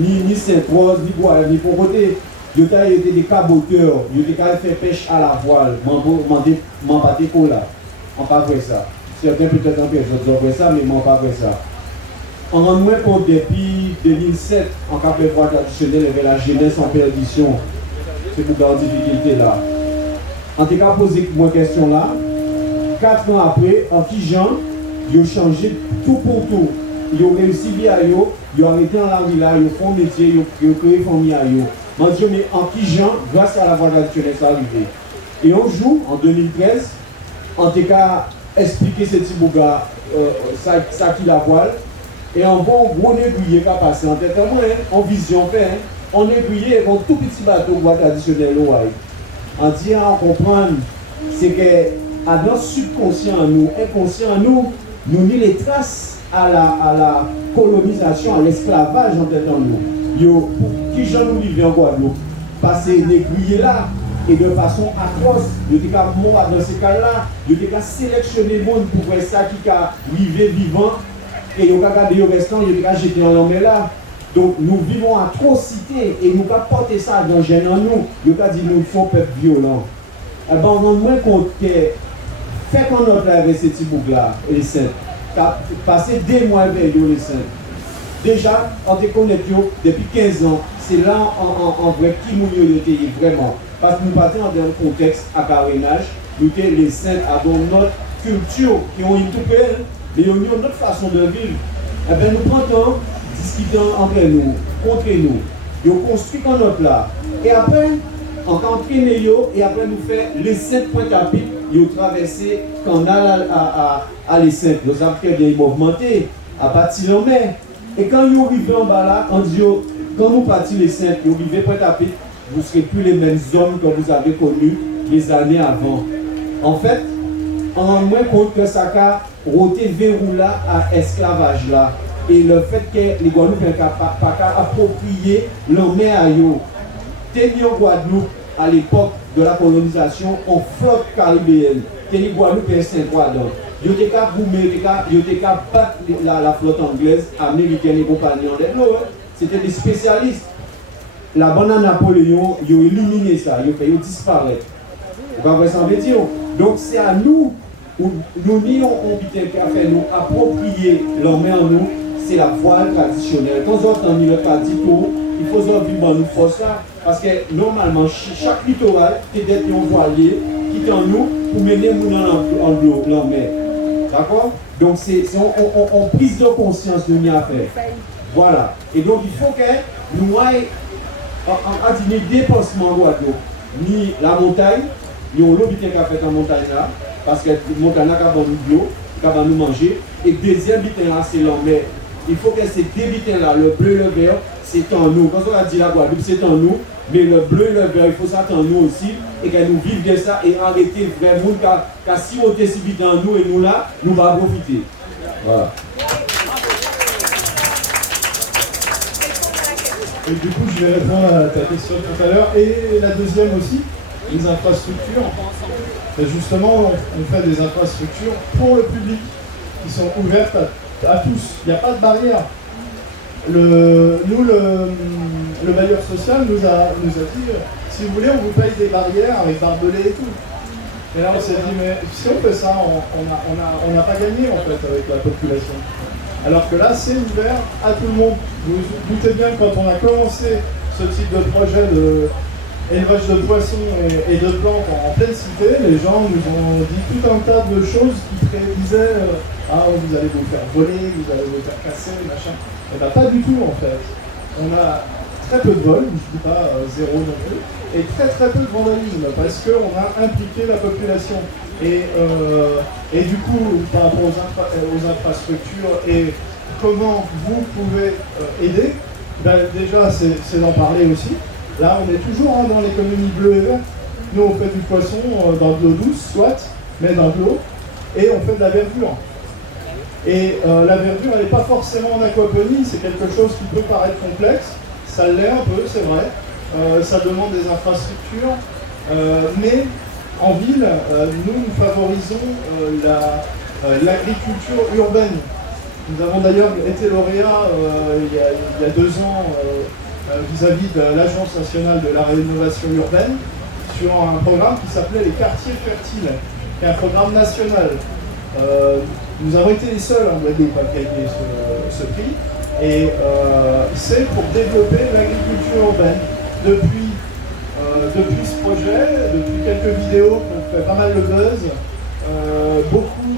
ni Saint-Oise, ni bois, ni pour côté. Il y a des caboteurs, il y a fait pêche à la voile, m'en pas de là. On pas fait ça. Certains peut-être en fait ça, mais on pas fait ça. On a moins compte depuis 2007, en cas de voie traditionnelle, avec la jeunesse en perdition. C'est pour la difficulté là. En tout cas, poser moi question là. 4 ans après, en Fijan, ils ont changé tout pour tout. Ils ont réussi bien, ils ont arrêté dans la rue là, ils ont fait un métier, ils ont créé une famille. Mon Dieu, mais en Fijan, grâce à la voie traditionnelle, ça arrivé. Et un jour, en 2013, en tout cas, expliquer ce petit bouga, ça qui la voile, et on voit un gros aiguillé qui a passé en tête, en vision fait, on aiguillé avec un tout petit bateau voie traditionnelle. En disant, on comprend, c'est que à notre subconscient, nous, inconscient, nous mis les traces à la colonisation, à l'esclavage en tête en nous. Yo, qui j'en nous vivons en Guadeloupe, passer l'aiguille là, et de façon atroce, yo t'es qu'à mort dans ces cas-là, yo t'es qu'à sélectionner le monde pour voir ça qui a vivé vivant, et yo qu'à garder le restant, yo t'es qu'à jeter en l'homme là. Donc nous vivons atrocité, et nous qu'à porter ça dans le gène en nous, yo qu'à dire nous faut peuple violent. Eh ben on a moins compte que fait qu'on a avec ces petits boucles-là, les saints, passer 2 mois avec les saints. Déjà, on te connaît depuis 15 ans, c'est là en vrai qui nous était vraiment. Parce que nous partons dans un contexte à carénage, nous sommes les saints avons notre culture, qui ont une tout belle, mais ils ont notre façon de vivre. Eh bien, nous prenons, discutons entre nous, contre nous, ils ont construit comme notre là. Et après, on entraîne et après nous fait les 5 points capites, ils ont traversé canal à les 5. Nous avons très bien movimenté à partir de mai. Et quand ils arrivent en bas là, on dit, quand nous partons les 5, ils arrivent point capites, vous ne serez plus les mêmes hommes que vous avez connus les années avant. En fait, on rend moins compte que ça a roté verrou là à esclavage là. Et le fait que les Guadeloupéens n'ont pas approprié leur mer à eux. Tenir en Guadeloupe à l'époque de la colonisation en flotte caribéenne. Tenir Guadeloupe et Saint-Croix. Ils ont été capables de battre la flotte anglaise, américaine et compagnie. C'était des spécialistes. La banane Napoléon, ils ont éliminé ça, ils ont fait disparaître. Vous comprenez ça veut dire? Donc c'est à nous, nous n'y avons qu'à faire nous approprier leur main en nous, c'est la voile traditionnelle. Quand on entend le cadito, il faut vivre dans nous force là, parce que normalement chaque littoral est d'être un voilier qui est en nous pour mener nous en l'eau, en mer. D'accord? Donc c'est on prise de conscience de nous à faire. Voilà. Et donc il faut que nous ayons ni dépassement en Guadeloupe, ni la montagne, ni on l'habité qui a fait en montagne là, parce que la montagne là qui a de l'eau, qui a nous manger. Et deuxième bitin là, c'est l'homme. Il faut que ces deux bitins là, le bleu et le vert, c'est en nous. Quand on a dit la Guadeloupe, c'est en nous, mais le bleu et le vert, il faut ça en nous aussi, et que nous vivions de ça et arrêter vraiment qu'à siroter si vite en nous et nous là, nous allons profiter. Voilà. Et du coup, je vais répondre à ta question tout à l'heure. Et la deuxième aussi, les infrastructures. Et justement, on fait des infrastructures pour le public qui sont ouvertes à tous. Il n'y a pas de barrière. Le bailleur social nous a dit, si vous voulez, on vous paye des barrières avec barbelés et tout. Et là, on s'est dit, mais si on fait ça, on n'a pas gagné en fait avec la population. Alors que là, c'est ouvert à tout le monde. Vous vous doutez bien que quand on a commencé ce type de projet d'élevage de poissons et de plantes en pleine cité, les gens nous ont dit tout un tas de choses qui prédisaient vous allez vous faire voler, vous allez vous faire casser, machin. Et bien pas du tout en fait. On a très peu de vols, je ne dis pas zéro non plus, et très peu de vandalisme parce qu'on a impliqué la population. Et du coup, par rapport aux infrastructures et comment vous pouvez aider, ben déjà c'est d'en parler aussi. Là, on est toujours dans les colonies bleues et vertes. Nous, on fait du poisson dans de l'eau douce, soit, mais dans de l'eau, et on fait de la verdure. Et la verdure, elle n'est pas forcément en aquaponie, c'est quelque chose qui peut paraître complexe, ça l'est un peu, c'est vrai, ça demande des infrastructures, mais en ville, nous favorisons l'agriculture urbaine. Nous avons d'ailleurs été lauréats il y a 2 ans vis-à-vis de l'Agence nationale de la rénovation urbaine sur un programme qui s'appelait les quartiers fertiles, qui est un programme national. Nous avons été les seuls en Guadeloupe à gagner ce prix, et c'est pour développer l'agriculture urbaine. Depuis ce projet, depuis quelques vidéos qui ont fait pas mal de buzz, beaucoup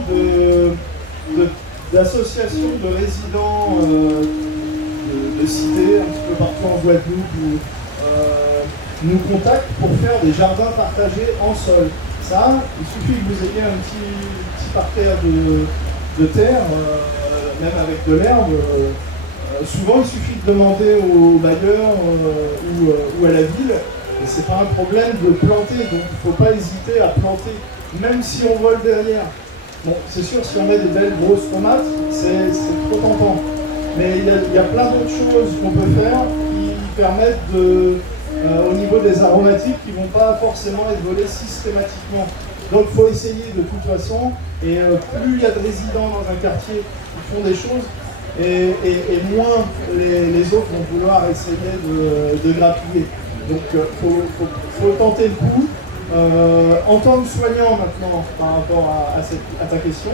d'associations de résidents de cités un petit peu partout en Guadeloupe nous contactent pour faire des jardins partagés en sol. Ça, il suffit que vous ayez un petit parterre de terre, même avec de l'herbe. Souvent, il suffit de demander aux bailleurs ou à la ville, et c'est pas un problème de planter, donc il ne faut pas hésiter à planter, même si on vole derrière. Bon, c'est sûr, si on met des belles grosses tomates, c'est trop tentant. Mais il y a plein d'autres choses qu'on peut faire qui permettent au niveau des aromatiques, qui ne vont pas forcément être volés systématiquement. Donc il faut essayer de toute façon, et plus il y a de résidents dans un quartier qui font des choses, et moins les autres vont vouloir essayer de grappiller. Donc il faut tenter le coup. En tant que soignant maintenant, par rapport à ta question,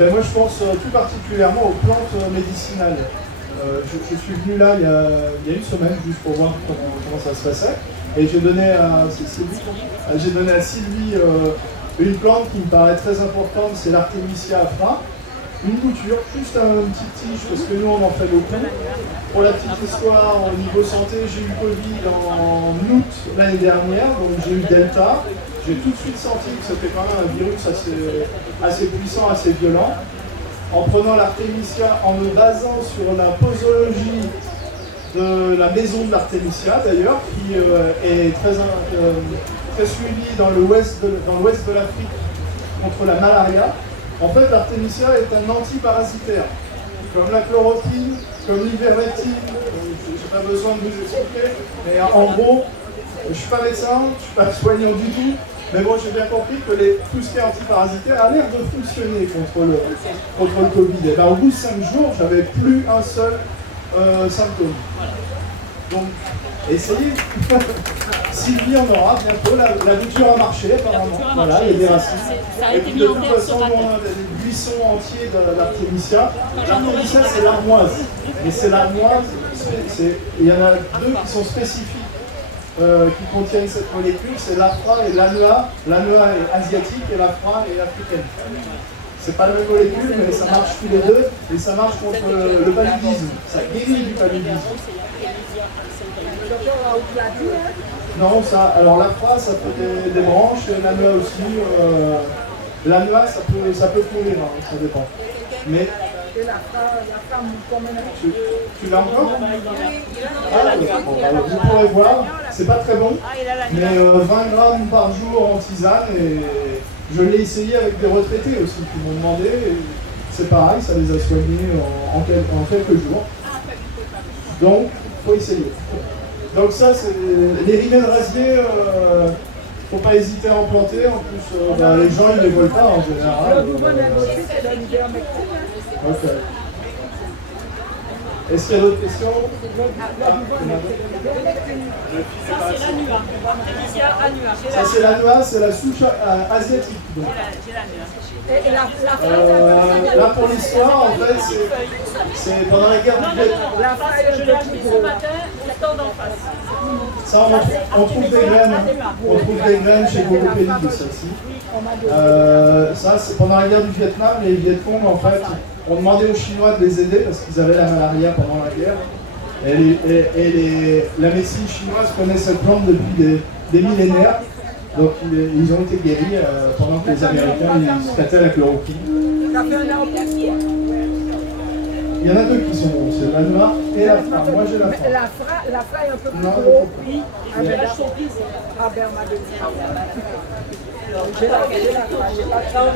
moi je pense tout particulièrement aux plantes médicinales. Je suis venu là il y a une semaine juste pour voir comment ça se passait, et j'ai donné à Sylvie une plante qui me paraît très importante, c'est l'Artemisia afra. Une bouture, juste un petit tige, parce que nous on en fait beaucoup. Pour la petite histoire, au niveau santé, j'ai eu Covid en août l'année dernière, donc j'ai eu Delta. J'ai tout de suite senti que c'était quand même un virus assez puissant, assez violent. En prenant l'Artemisia, en me basant sur la posologie de la maison de l'Artemisia d'ailleurs, qui est très suivie dans l'ouest de l'Afrique contre la malaria. En fait, l'Artemisia est un antiparasitaire, comme la chloroquine, comme l'ivermectine. Je n'ai pas besoin de vous expliquer, mais en gros, je ne suis pas médecin, je ne suis pas soignant du tout, mais bon, j'ai bien compris que tout ce qui est antiparasitaire a l'air de fonctionner contre le Covid. Et bien, au bout de 5 jours, j'avais plus un seul symptôme. Donc, essayez. Sylvie en aura bientôt, la bouture a marché apparemment, voilà, il y a des racines. Et puis de toute façon, on a des buissons entiers d'Artemisia. L'Artemisia, c'est l'armoise. Et c'est l'armoise, il y en a 2 qui sont spécifiques, qui contiennent cette molécule, c'est l'afra et l'anua. L'anua est asiatique et l'afra est africaine. C'est pas la même molécule, mais ça marche tous les deux, et ça marche contre le paludisme. Ça guérit du paludisme. Non, alors l'afra, ça peut des branches, et l'anua aussi. L'anua, ça peut courir, hein, ça dépend. Mais tu l'as encore? Vous pourrez voir, c'est pas très bon, mais 20 grammes par jour en tisane, et je l'ai essayé avec des retraités aussi qui m'ont demandé, et c'est pareil, ça les a soignés en quelques jours. Donc, il faut essayer. Donc ça, c'est les rimets rasiers, faut pas hésiter à en planter. En plus, les gens ils les volent pas en général. Ok. Est-ce qu'il y a d'autres questions? Ça c'est l'anua, c'est la souche asiatique. Donc. Là pour l'histoire, en fait, c'est pendant la guerre du Vietnam. Ça, on trouve des graines. On trouve des graines chez Gogopédi de celle-ci. Ça, c'est pendant la guerre du Vietnam, les Vietcong, en fait, ont demandé aux Chinois de les aider parce qu'ils avaient la malaria pendant la guerre. Et la médecine chinoise connaît cette plante depuis des millénaires. Donc ils ont été guéris pendant que les Américains ils se traitaient la chloroquine. Il y en a deux qui sont bons, c'est la noire et la fra. Moi j'ai la fra. La fra est un peu plus Non, gros. oui. Avec la surprise. Ah ben, on m'a donné. J'ai la fra, j'ai pas trop.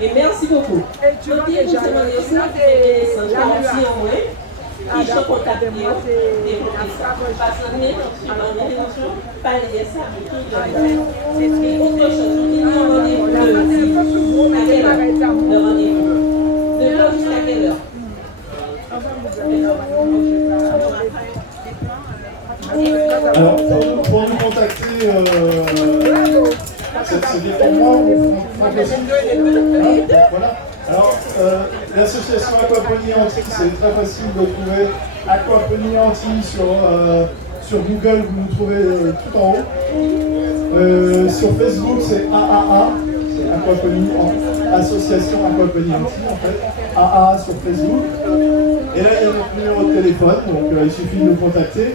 Et merci beaucoup. Et tu vois que j'ai Ils sont contactés, des c'est autre chose. Ils nous ont donné le rendez-vous. De l'heure jusqu'à quelle heure? Alors, pour nous contacter, c'est bien pour moi ou voilà. Alors, l'association Aquaponie Antilles, c'est très facile de trouver Aquaponie Antilles sur Google, vous nous trouvez tout en haut. Sur Facebook, c'est AAA, c'est Aquaponie, Association Aquaponie Antilles en fait. AAA sur Facebook. Et là, il y a notre numéro de téléphone, donc il suffit de nous contacter.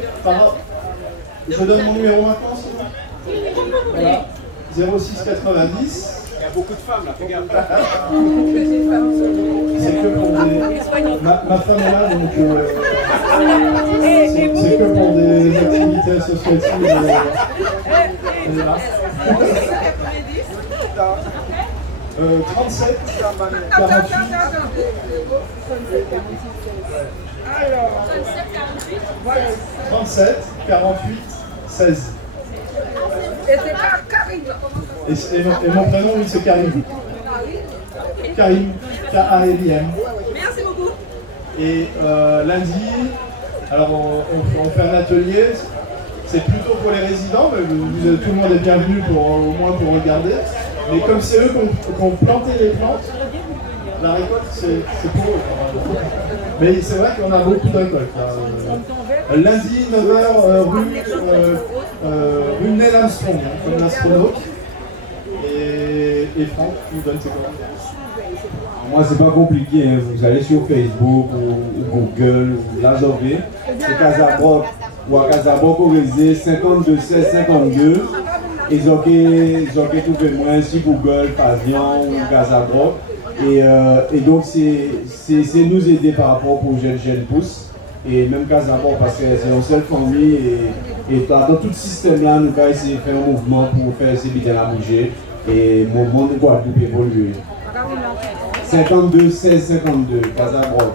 Je donne mon numéro maintenant, voilà. 06 90. Il y a beaucoup de femmes là, fais gaffe. C'est que pour des... Ma femme est là, donc c'est que pour des activités associatives. Elle est là. 37 48 37 48 16. Et c'est pas Karim. Et mon prénom, oui, c'est Karim. Karim, K-A-R-I-M. Merci beaucoup. Et lundi, alors on fait un atelier. C'est plutôt pour les résidents, mais tout le monde est bienvenu au moins pour regarder. Mais comme c'est eux qui ont planté les plantes, la récolte c'est pour eux. Mais c'est vrai qu'on a beaucoup de récoltes. Lundi, 9h, rue Neil Armstrong, comme l'astronaute. Et Franck nous donne ses coordonnées. Moi, c'est pas compliqué. Hein. Vous allez sur Facebook ou Google ou Lazové, c'est Casabroc ou à Casabroc au réseau 52 16 52. Ils ont trouvé moi sur Google, Pavillon ou Casabroc. Et donc, c'est nous aider par rapport au projet de Jeunes Pousses. Et même Casabroc, parce que c'est une seule famille. Et dans tout le système-là, nous avons essayé de faire un mouvement pour faire ces bidons à bouger. Et mon monde de Guadeloupe évolue. 52 16 52, Casabroc.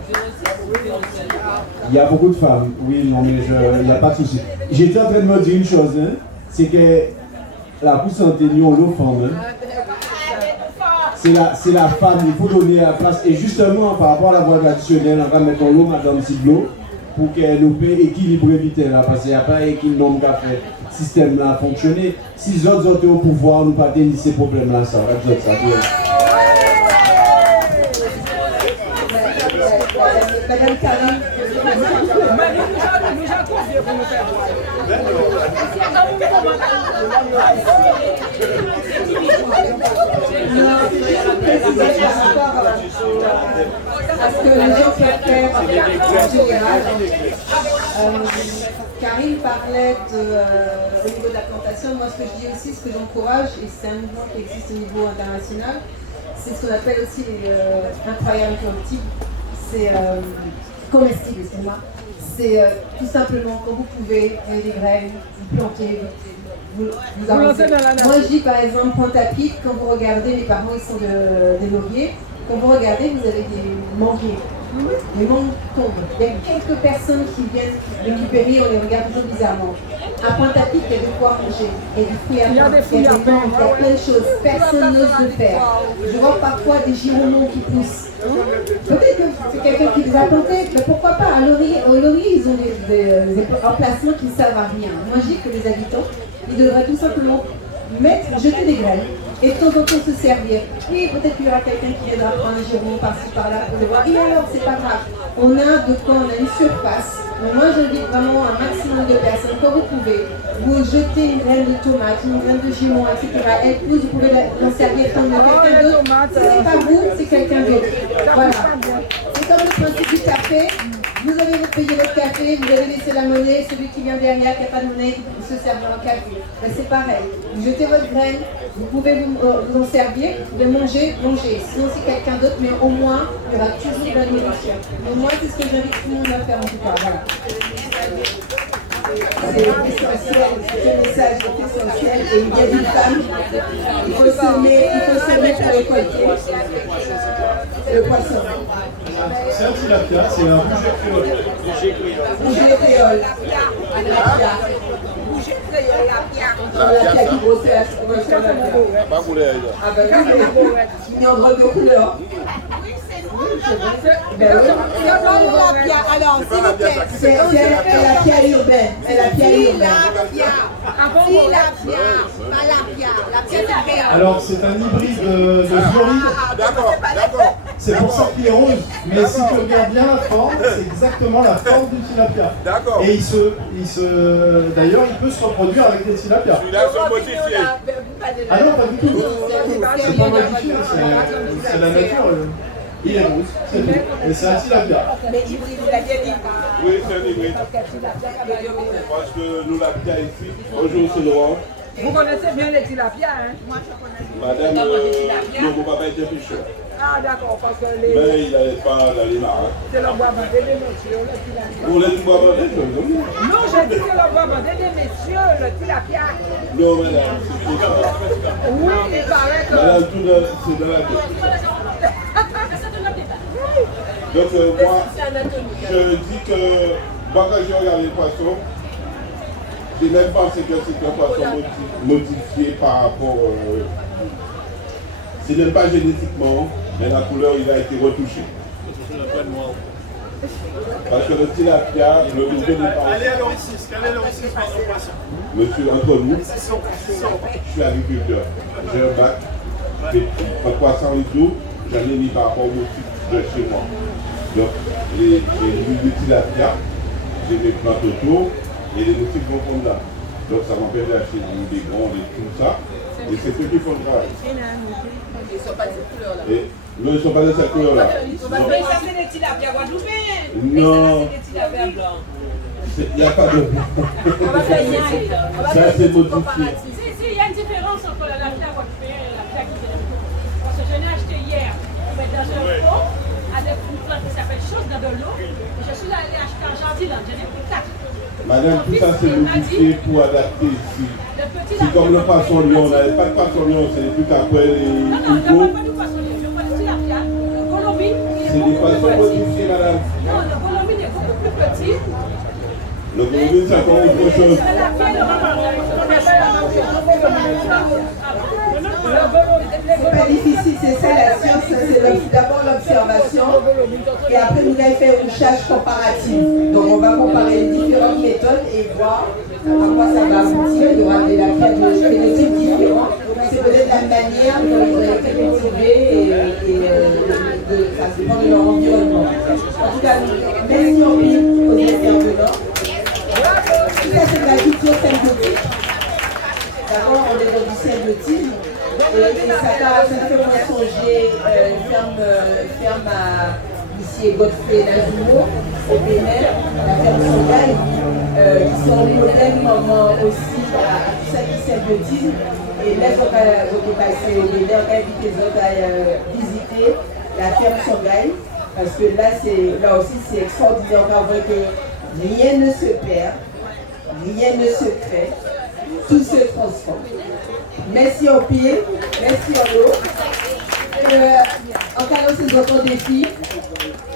Il y a beaucoup de femmes, oui, non, mais il n'y a pas de souci. J'étais en train de me dire une chose, hein, c'est que la pousse en ténion, l'eau femme, hein, c'est la femme, il faut donner la place. Et justement, par rapport à la voie traditionnelle, on va mettre l'eau, Madame Siglo, pour qu'elle nous puisse équilibrer vite là, parce qu'il n'y a pas équilibre qu'a fait le système là fonctionner. Si les autres sont au pouvoir, nous pas tenir ces problèmes-là, ça va être ça. Madame Karim, nous avons confié pour nous faire à ce que les gens peuvent faire en général. Karim parlait au niveau de la plantation. Moi, ce que je dis aussi, ce que j'encourage, et c'est un mouvement qui existe au niveau international, c'est ce qu'on appelle aussi les incroyables comestibles. C'est comestible, excusez-moi. C'est tout simplement quand vous pouvez, vous avez des graines, vous plantez, vous arrosez. Moi je dis par exemple Pointe-à-Pitre, quand vous regardez, mes parents ils sont des lauriers, quand vous regardez vous avez des manguiers. Les mangues tombent. Il y a quelques personnes qui viennent récupérer, on les regarde toujours bizarrement. À Pointe-à-Pitre, il y a de quoi manger. Il y a du fruit à pain, il y a des plantes, il y a plein de choses. Personne n'ose le faire. Je vois parfois des girolons qui poussent. Peut-être que c'est quelqu'un qui les a plantés, mais pourquoi pas? Au laurier, ils ont des emplacements qui ne servent à rien. Moi, je dis que les habitants, ils devraient tout simplement jeter des graines et de temps en temps se servir. Oui, peut-être qu'il y aura quelqu'un qui viendra prendre un giron par-ci par-là pour le voir. Et alors, c'est pas grave. On a de quoi, on a une surface. Donc moi, j'invite vraiment un maximum de personnes. Quand vous pouvez, vous jetez une graine de tomate, une graine de gimon, etc. Elle pousse, vous pouvez l'en servir comme quelqu'un d'autre. Si c'est pas vous, c'est quelqu'un d'autre. Voilà. C'est comme le principe du café. Vous avez votre pays videz votre café, vous avez laissé la monnaie, celui qui vient derrière, qui n'a pas de monnaie, il se servira un café. Ben, c'est pareil. Vous jetez votre graine, vous pouvez vous en servir, vous pouvez manger. Sinon, c'est quelqu'un d'autre, mais au moins, il y aura toujours de la nourriture. Au moins, c'est ce que j'invite tout le monde à faire en tout cas. Voilà. C'est essentiel, ce message est essentiel. Et il y a des femmes, il faut semer pour récolter le poisson. C'est un tilapia, c'est un rouget créole. Rouget créole. La qui grossesse. Il y a un drôle de couleur. Alors, s'il vous plaît. C'est la pierre urbaine. C'est la pierre urbaine. Alors, c'est un hybride de Floride. D'accord. C'est pour ça qu'il est rose. Mais si tu regardes bien la forme, c'est exactement la forme du tilapia. D'accord. Et d'ailleurs, il peut se reproduire avec des tilapias. Celui-là, c'est modifié. Ah non, pas du tout. C'est pas modifié, c'est la nature. Il est rouge, c'est tout. Et c'est un tilapia. Mais hybride, il a bien dit. Oui, c'est un hybride. Parce que nous l'avons ici. Bonjour, c'est Laurent. Vous connaissez bien les tilapias, hein? Moi, je connais. Madame, non, mon papa était pêcheur. Ah, d'accord, parce que Mais il n'allait pas dans les marins. c'est le bois bandé des messieurs, le tilapia. Vous voulez du bois bandé, je vous dis. Non, j'ai dit que le bois bandé des messieurs, le tilapia. Non, madame, c'est tout ça. Oui, il paraît que... Madame, tout c'est dans la tête. Donc, moi, je dis que moi, quand j'ai regardé le poisson, j'ai même pensé que c'est un poisson modifié par rapport. C'est même pas génétiquement, mais la couleur, il a été retouché. Parce que le tilapia, le double n'est pas. Allez alors ici, scannez alors ici par le poisson. Monsieur, entre nous, je suis agriculteur. J'ai un bac, j'ai pas de poisson et tout, j'en ai mis par rapport au motif de chez moi. Donc, j'ai mis du tilapia, j'ai mes plantes autour et les motifs vont comme là. Donc, ça m'a permis d'acheter des grands et tout ça. Et c'est ceux qui font le travail. Ils ne sont pas de cette couleur-là. Non, ils ne sont pas de cette couleur-là. Mais ça, c'est des tilapia guadeloupéens. Non. C'est des tilapia blancs. Il n'y a pas de blanc. Ça, c'est modifié. Si, il y a une différence entre la lapia guadeloupéenne et la lapia guadeloupéenne. Parce que je l'ai acheté hier, dans un pot, avec une plante qui s'appelle chose dans de l'eau. Et je suis allée acheter en Jardiland, j'en ai pris 4. Madame, tout ça c'est modifié pour adapter ici. C'est comme le poisson lion, on n'avait pas de poisson lion, c'est des trucs après les Non, je ne parle pas du poisson lion, je parle du tilapia. Le golomine, c'est des poissons modifiés, madame. Non, le golomine est beaucoup plus petit. Le golomine, c'est encore autre chose. C'est pas difficile, c'est ça la science, c'est d'abord l'observation et après nous allons faire une recherche comparative. Donc on va comparer les différentes méthodes et voir à quoi ça va aboutir. Il y aura des lapins de phénotypes différents. C'est peut-être la manière dont ils ont été cultivés et ça dépend de leur environnement. En tout cas, merci en pile aux intervenants. Tout ça c'est de la culture symbiotique. D'abord on est dans du symbiotisme. Et ça fait moi songer ferme ici Godfrey Nazumo au Bénin, la ferme Songhai, qui sont au même moment aussi à tout ça qui symbiotisme. Et là, on va passer au Bénin, on va inviter les autres à visiter la ferme Songhai, parce que là aussi c'est extraordinaire, on va voir que rien ne se perd, rien ne se crée, tout se transforme. Merci au pied, merci à l'eau. En cas de ces autres défis,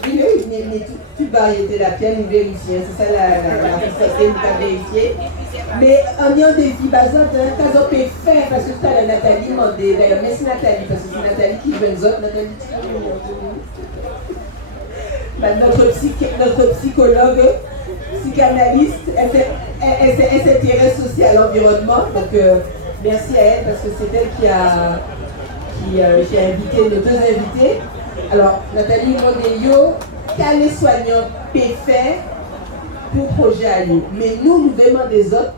mais toute variété la pierre, nous vérifions, c'est ça la recette que nous avons vérifié. Mais en ayant des défis, par exemple, quand on peut faire, parce que tout à l'heure Nathalie m'a demandé, d'ailleurs, merci Nathalie, parce que c'est Nathalie qui veut nous autres, Nathalie, notre psychologue, psychanalyste, elle s'intéresse aussi à l'environnement, donc merci à elle parce que c'est elle qui a invité nos deux invités. Alors, Nathalie Mondeyo, qu'est-ce que les soignants peuvent faire pour le projet à nous? Mais nous demandons des autres,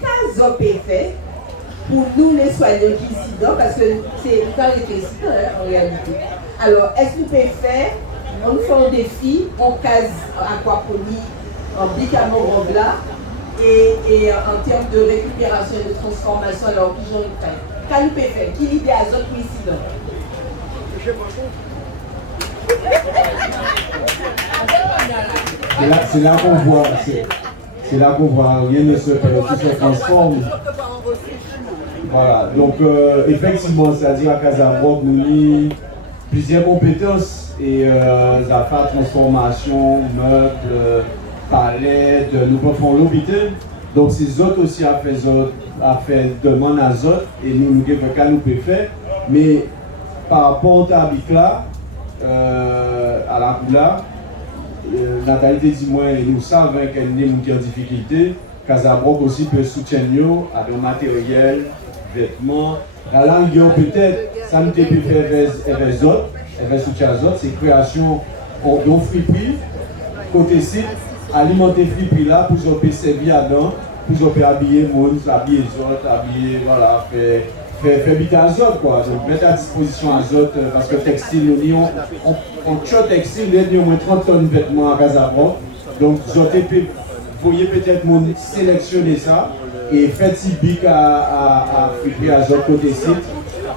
qu'est-ce qu'on peut faire pour nous les soignants qui ici, parce que c'est quand on est ici en réalité. Alors, est-ce que vous pouvez faire On fait un défi, on case aquaponie en bicamorobla et en termes de récupération et de transformation, alors qui j'en fait. Qu'est-ce qu'on peut faire? Qui l'idée à d'autres ici? C'est là qu'on voit, c'est là qu'on voit, rien ne se transforme. Voilà, donc effectivement, c'est-à-dire à Casablanca, nous avons plusieurs compétences et affaires transformation, meubles, palais, nous pouvons l'hôpital. Donc ces autres aussi à faire demande à autres et nous nous pouvons faire. Mais par rapport à là, à la couleur, Nathalie dit moi et nous savons qu'elle est en difficulté. Casablanca aussi peut soutenir avec matériel, vêtements. La langue peut-être, ça me peut faire avec les autres, avec soutien aux autres, c'est création de friperie, côté site, alimenter friperie là pour qu'on puisse servir à dedans, pour qu'on puisse habiller les gens, habiller les autres, habiller, voilà, faire habiter les autres quoi. Donc mettre à disposition les autres, parce que textile, on tue textile, il y a au moins 30 tonnes de vêtements à Casablanca. Donc vous pourriez peut-être sélectionner ça et faire des bics à friperie à l'autre côté site.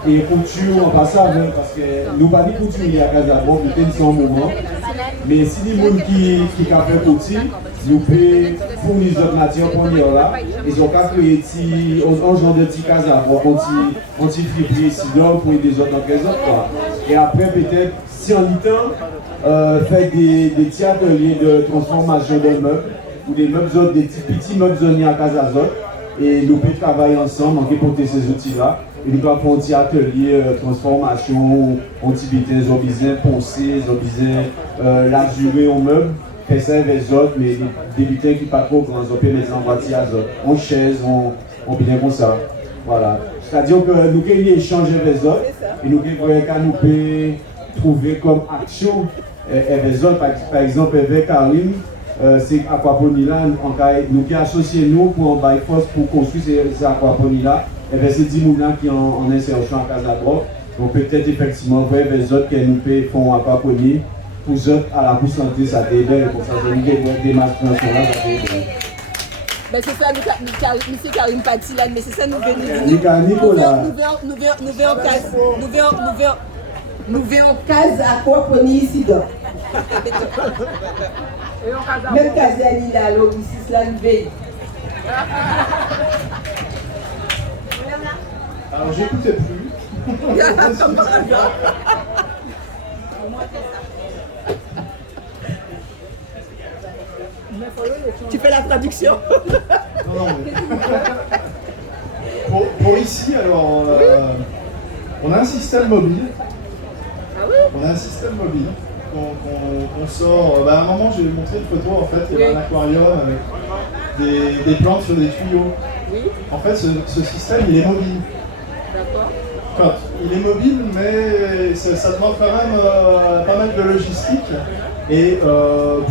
Et couture, on passe avec, parce que nous pas de couture à Casablanca, nous sommes en moment. Mais si les gens qui ont fait couture, nous pouvons fournir d'autres matières pour nous là. Ils ont créé un genre de petit Casablanca, un petit friperie ici pour aider les autres quoi. Et après, peut-être, si on y temps, faire des petits ateliers de transformation de meubles, ou des meubles, des petits meubles à Casablanca. Et nous pouvons travailler ensemble, on peut porter ces outils-là. Et nous pouvons faire un petit atelier transformation, on peut faire des poncer, l'abjurer en meuble, faire ça avec les autres, mais des butins qui ne sont pas trop grands, on peut les envoyer à eux. En chaise, on peut bien comme ça. Voilà. C'est-à-dire que nous pouvons échanger avec les autres, et nous pouvons trouver comme action avec les autres, par exemple avec Karim. C'est aquaponie là, nous avons associé nous pour en bail force pour construire ces aquaponie là. Et bien c'est 10 personnes qui sont en insertion à Casablanca. Donc peut-être effectivement, les autres qui nous font aquaponie, pour eux à la bourse santé, ça t'aide, pour ça, nous avons des masques là, ça t'aide. Ben c'est ça, nous Karim Patilan, mais c'est ça nous venons. Nicolas. Nous venons case aquaponie ici donc. Même Kazali là, ici, là, nous veille. Alors j'écoutais plus. Tu fais la traduction? Non, mais... pour ici, alors, on a un système mobile. Ah oui? On a un système mobile. On sort. À un moment, j'ai montré une photo. En fait, il y avait un aquarium avec des plantes sur des tuyaux. Oui. En fait, ce système, il est mobile. D'accord. Il est mobile, mais ça demande quand même pas mal de logistique. Et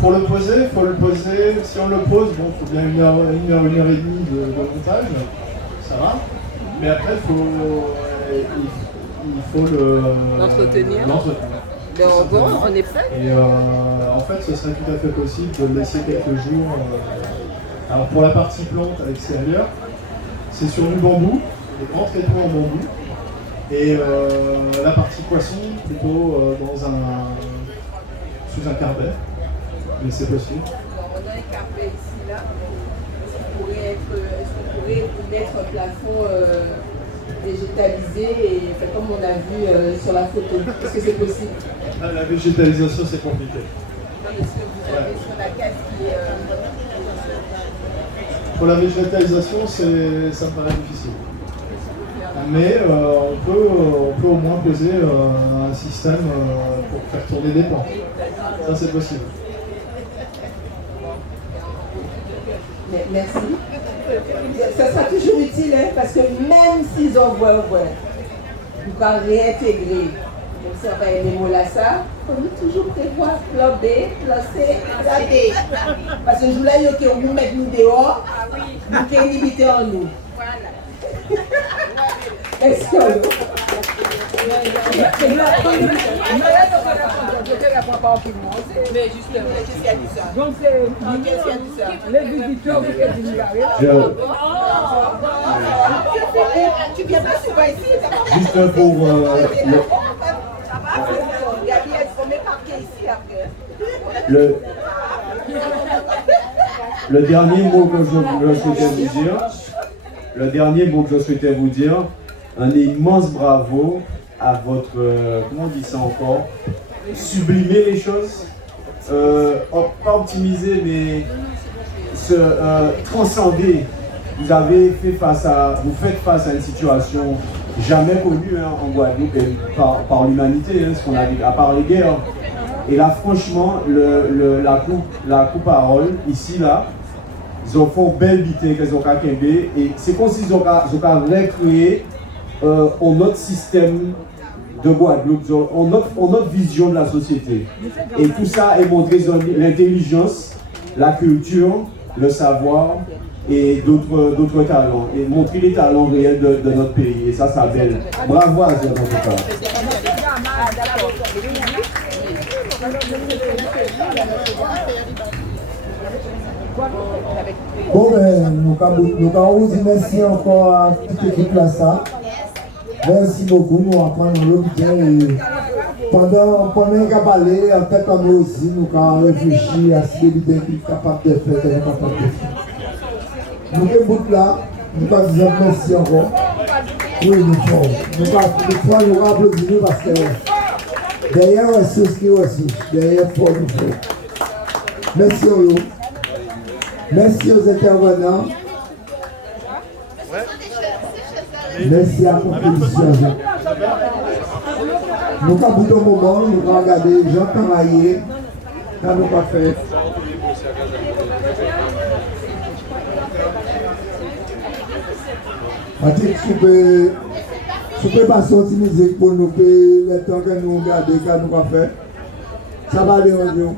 pour le poser, il faut le poser. Si on le pose, bon, il faut bien une heure et demie de montage. Ça va. Mais après, il faut l'entretenir. En effet. Et en fait, ce serait tout à fait possible de le laisser quelques jours. Alors pour la partie plante à l'extérieur, c'est sur du bambou, des grands traitements en bambou. Et la partie poisson, plutôt sous un carbet. Mais c'est possible. On a un carbet ici, là. Est-ce qu'on pourrait mettre un plafond végétalisé et fait comme on a vu sur la photo? Est-ce que c'est possible? La végétalisation, c'est compliqué. Non, mais ce que vous avez sur la case qui est... Pour la végétalisation, ça me paraît difficile. Mais on peut au moins poser un système pour faire tourner des plantes. Ça, c'est possible. Merci. Ça sera toujours utile, hein, parce que même s'ils envoient, vous pouvez réintégrer. Donc ça va aimer ça. Il faut toujours prévoir plan B, plan C, plan D. Parce que je voulais que vous mettez nous dehors, vous pouvez limiter en nous. Voilà. Est-ce que Mais justement, qu'est-ce qui a dit ça? Donc qu'est-ce qui a dit ça? Les visiteurs qui ont dit tu viens pas, c'est pas ici. Juste pour le dernier mot que je souhaitais vous dire, un immense bravo à votre, comment on dit ça encore, sublimer les choses, pas optimiser mais transcender. Vous faites face à une situation jamais connue en Guadeloupe et par l'humanité, ce qu'on a dit, à part les guerres. Et là, franchement, la coupe-parole, ici, là, ils ont fait une belle bité qu'ils ont kébé. Et c'est comme s'ils ont recréé un autre système de Guadeloupe, une autre vision de la société. Et tout ça est montré sur l'intelligence, la culture, le savoir et d'autres talents. Et montrer les talents réels de notre pays. Et ça belle. Bravo à Zéro, en tout cas. Bon, nous vous dire merci encore à toute l'équipe là, ça. Merci beaucoup, nous apprenons le bien et pendant qu'on a parlé, en fait, nous aussi, nous avons réfléchi à ce que l'idée est capable de faire, est capable de faire. Nous sommes beaucoup là, nous avons dit merci encore. Oui, nous sommes. Nous applaudissons parce que derrière ressources qui ressources, derrière pour nous faire. Merci à vous. Merci aux intervenants. Merci à la contribution. Nous avons un moment, nous avons regardé les gens travailler dans nos cafés. Tu peux passer une musique pour nous payer le temps que nous regardons, que nous avons fait. Ça va aller en jour.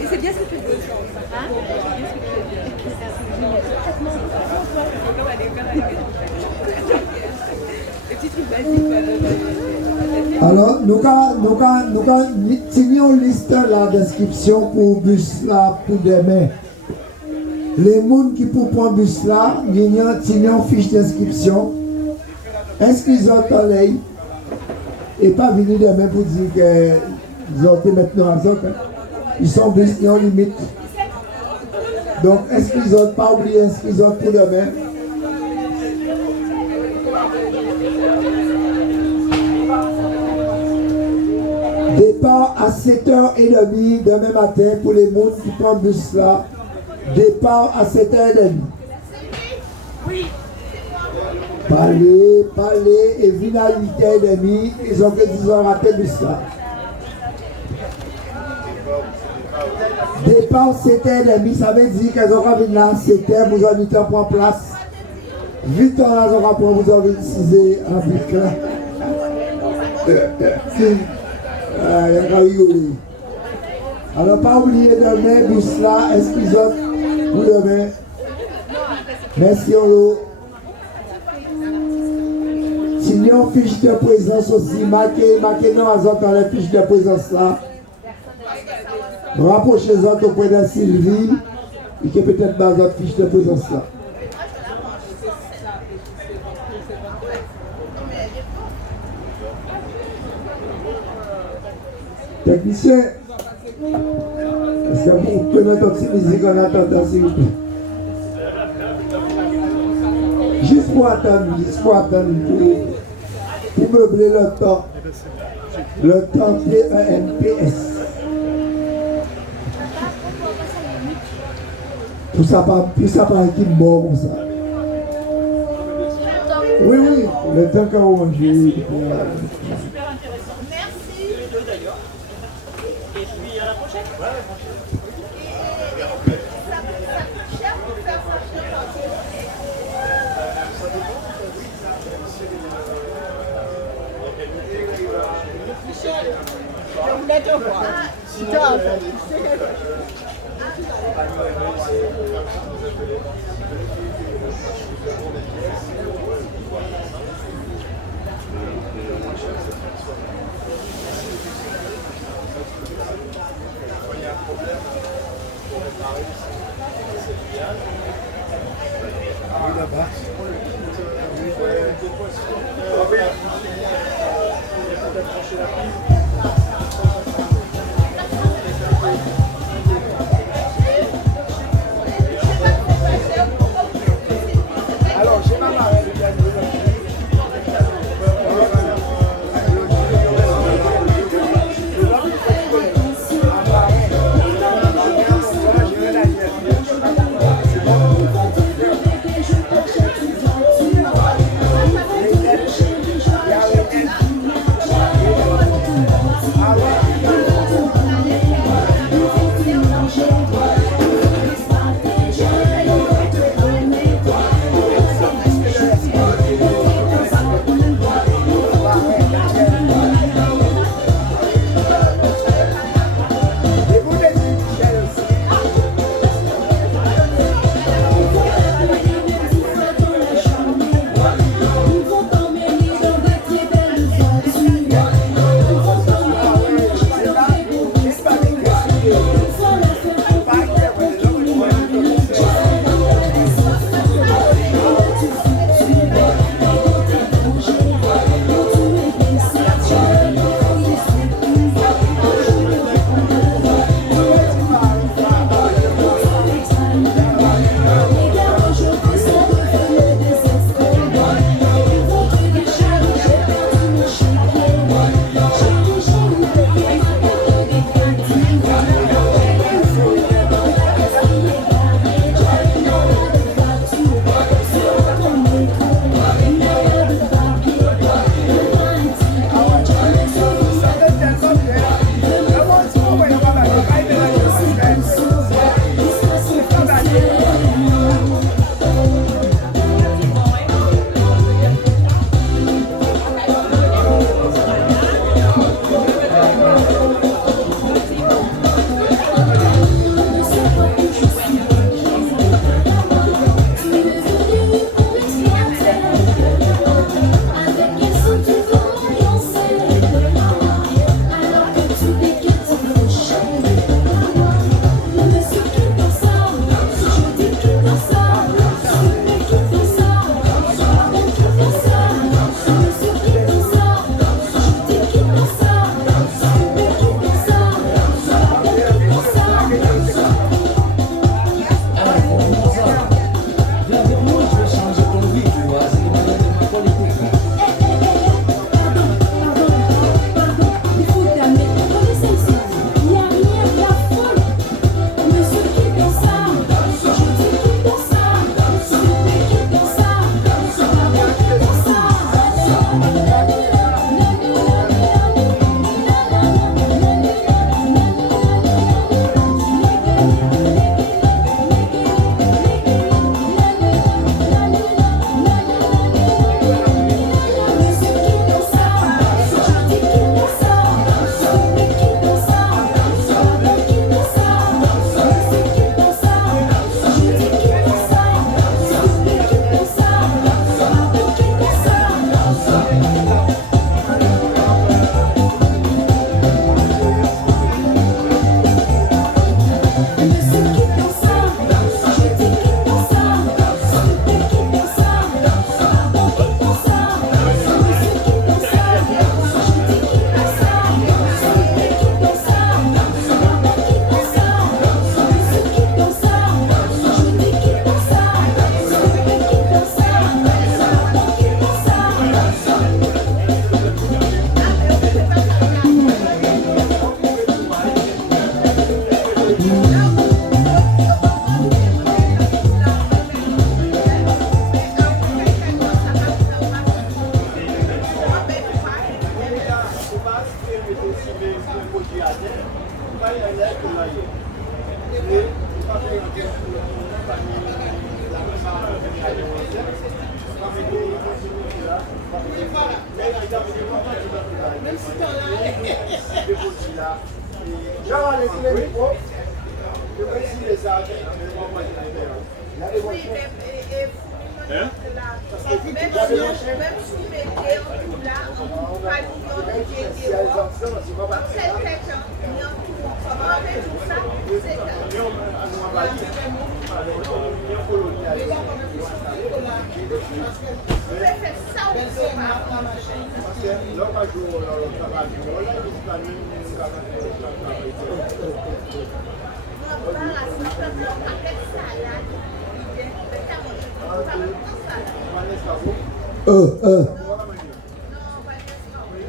Et c'est bien ce que tu dis. Alors, nous avons une liste la description pour bus là pour demain. Les gens qui pour prendre bus là, ils ont une fiche d'inscription. Inscrivez-vous l'œil et pas venir demain pour dire qu'ils ont été maintenant à Zoc. Ils sont bus, ils ont limite. Donc, inscrivez-vous, pas oublier inscrivez-vous pour demain. Départ à 7h30 demain matin pour les gens qui prennent le bus là. Départ à 7h30. Oui. Parler et venir à 8h30. Ils ont raté le bus là. Départ 7h30, ça veut dire qu'ils ont venir là à 7h, vous avez 8 h pour place. 8 h là, vous aurez vous avez 6h en pic là. Alors, pas oublier demain, bus là, est-ce qu'ils ont pour demain? Merci, Olo. Sinon, fiche de présence aussi, marquez nous dans les fiches de présence là. Rapprochez-vous auprès de Sylvie, et qui peut-être dans votre fiche de présence là. Technicien, est-ce que vous pouvez mettre une petite musique en attendant, s'il vous plaît? Juste pour attendre, pour meubler le temps PEMPS. Tout ça par équipe mort comme ça. Oui, le temps qu'on mange. Et puis à la prochaine. Michel, je voulais te voir. Si tu as fait. Alors, j'ai ma marque. Ah ouais.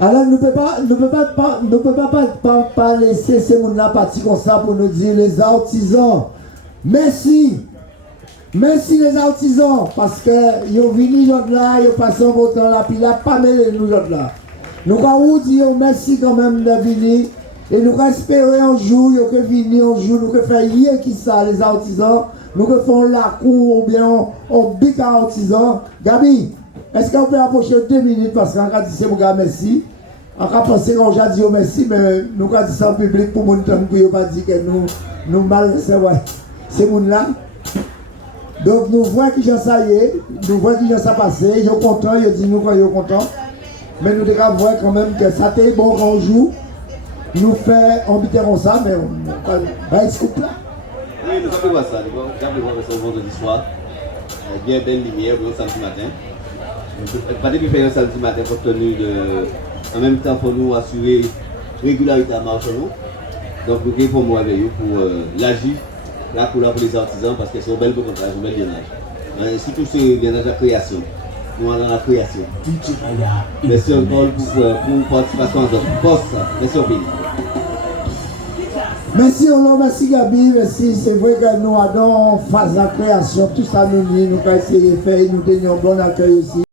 Alors, nous ne pouvons pas laisser ces gens-là partir comme ça pour nous dire les artisans. Merci. Merci les artisans, parce que ils ont venu là, ils ont passé un beau temps là, puis ils n'ont pas mêlé nous là. Nous allons dire merci quand même de venir, et nous espérer un jour, ils ont venir un jour, nous faire rien qui ça, les artisans, nous faisons la cour ou bien on bique à artisans. Gabi, est-ce qu'on peut approcher 2 minutes, parce qu'on a dit c'est mon gars merci. On a pensé qu'on a dit merci, mais nous avons dit ça en public pour mon temps, pour ne pas dire que nous mal recevoir ces gens-là. Donc nous voyons qui ça y est, nous voyons qui ça passé, ils sont contents, ils disent nous quand ils sont contents. Mais nous devons voir quand même que ça était bon quand on joue. Nous faisons en ça, mais on va se couper là. Oui, nous avons voir ça, nous avons voir ça vendredi soir. Bien belle lumière, le samedi matin. Pas depuis faire le samedi matin compte tenu de. En même temps pour nous assurer régularité à marche nous. Donc nous avons pour avec vous pour l'agir. La couleur pour les artisans parce que c'est un bel contrat, un bel bien-âge. Surtout ce bien-âge de la création. Nous allons dans la création. Merci encore pour participation à poste. Merci au pays. Merci Olo, merci Gabi, merci. C'est vrai que nous avons phase de la création, tout ça nous dit, nous avons essayé de faire, nous avons un bon accueil aussi.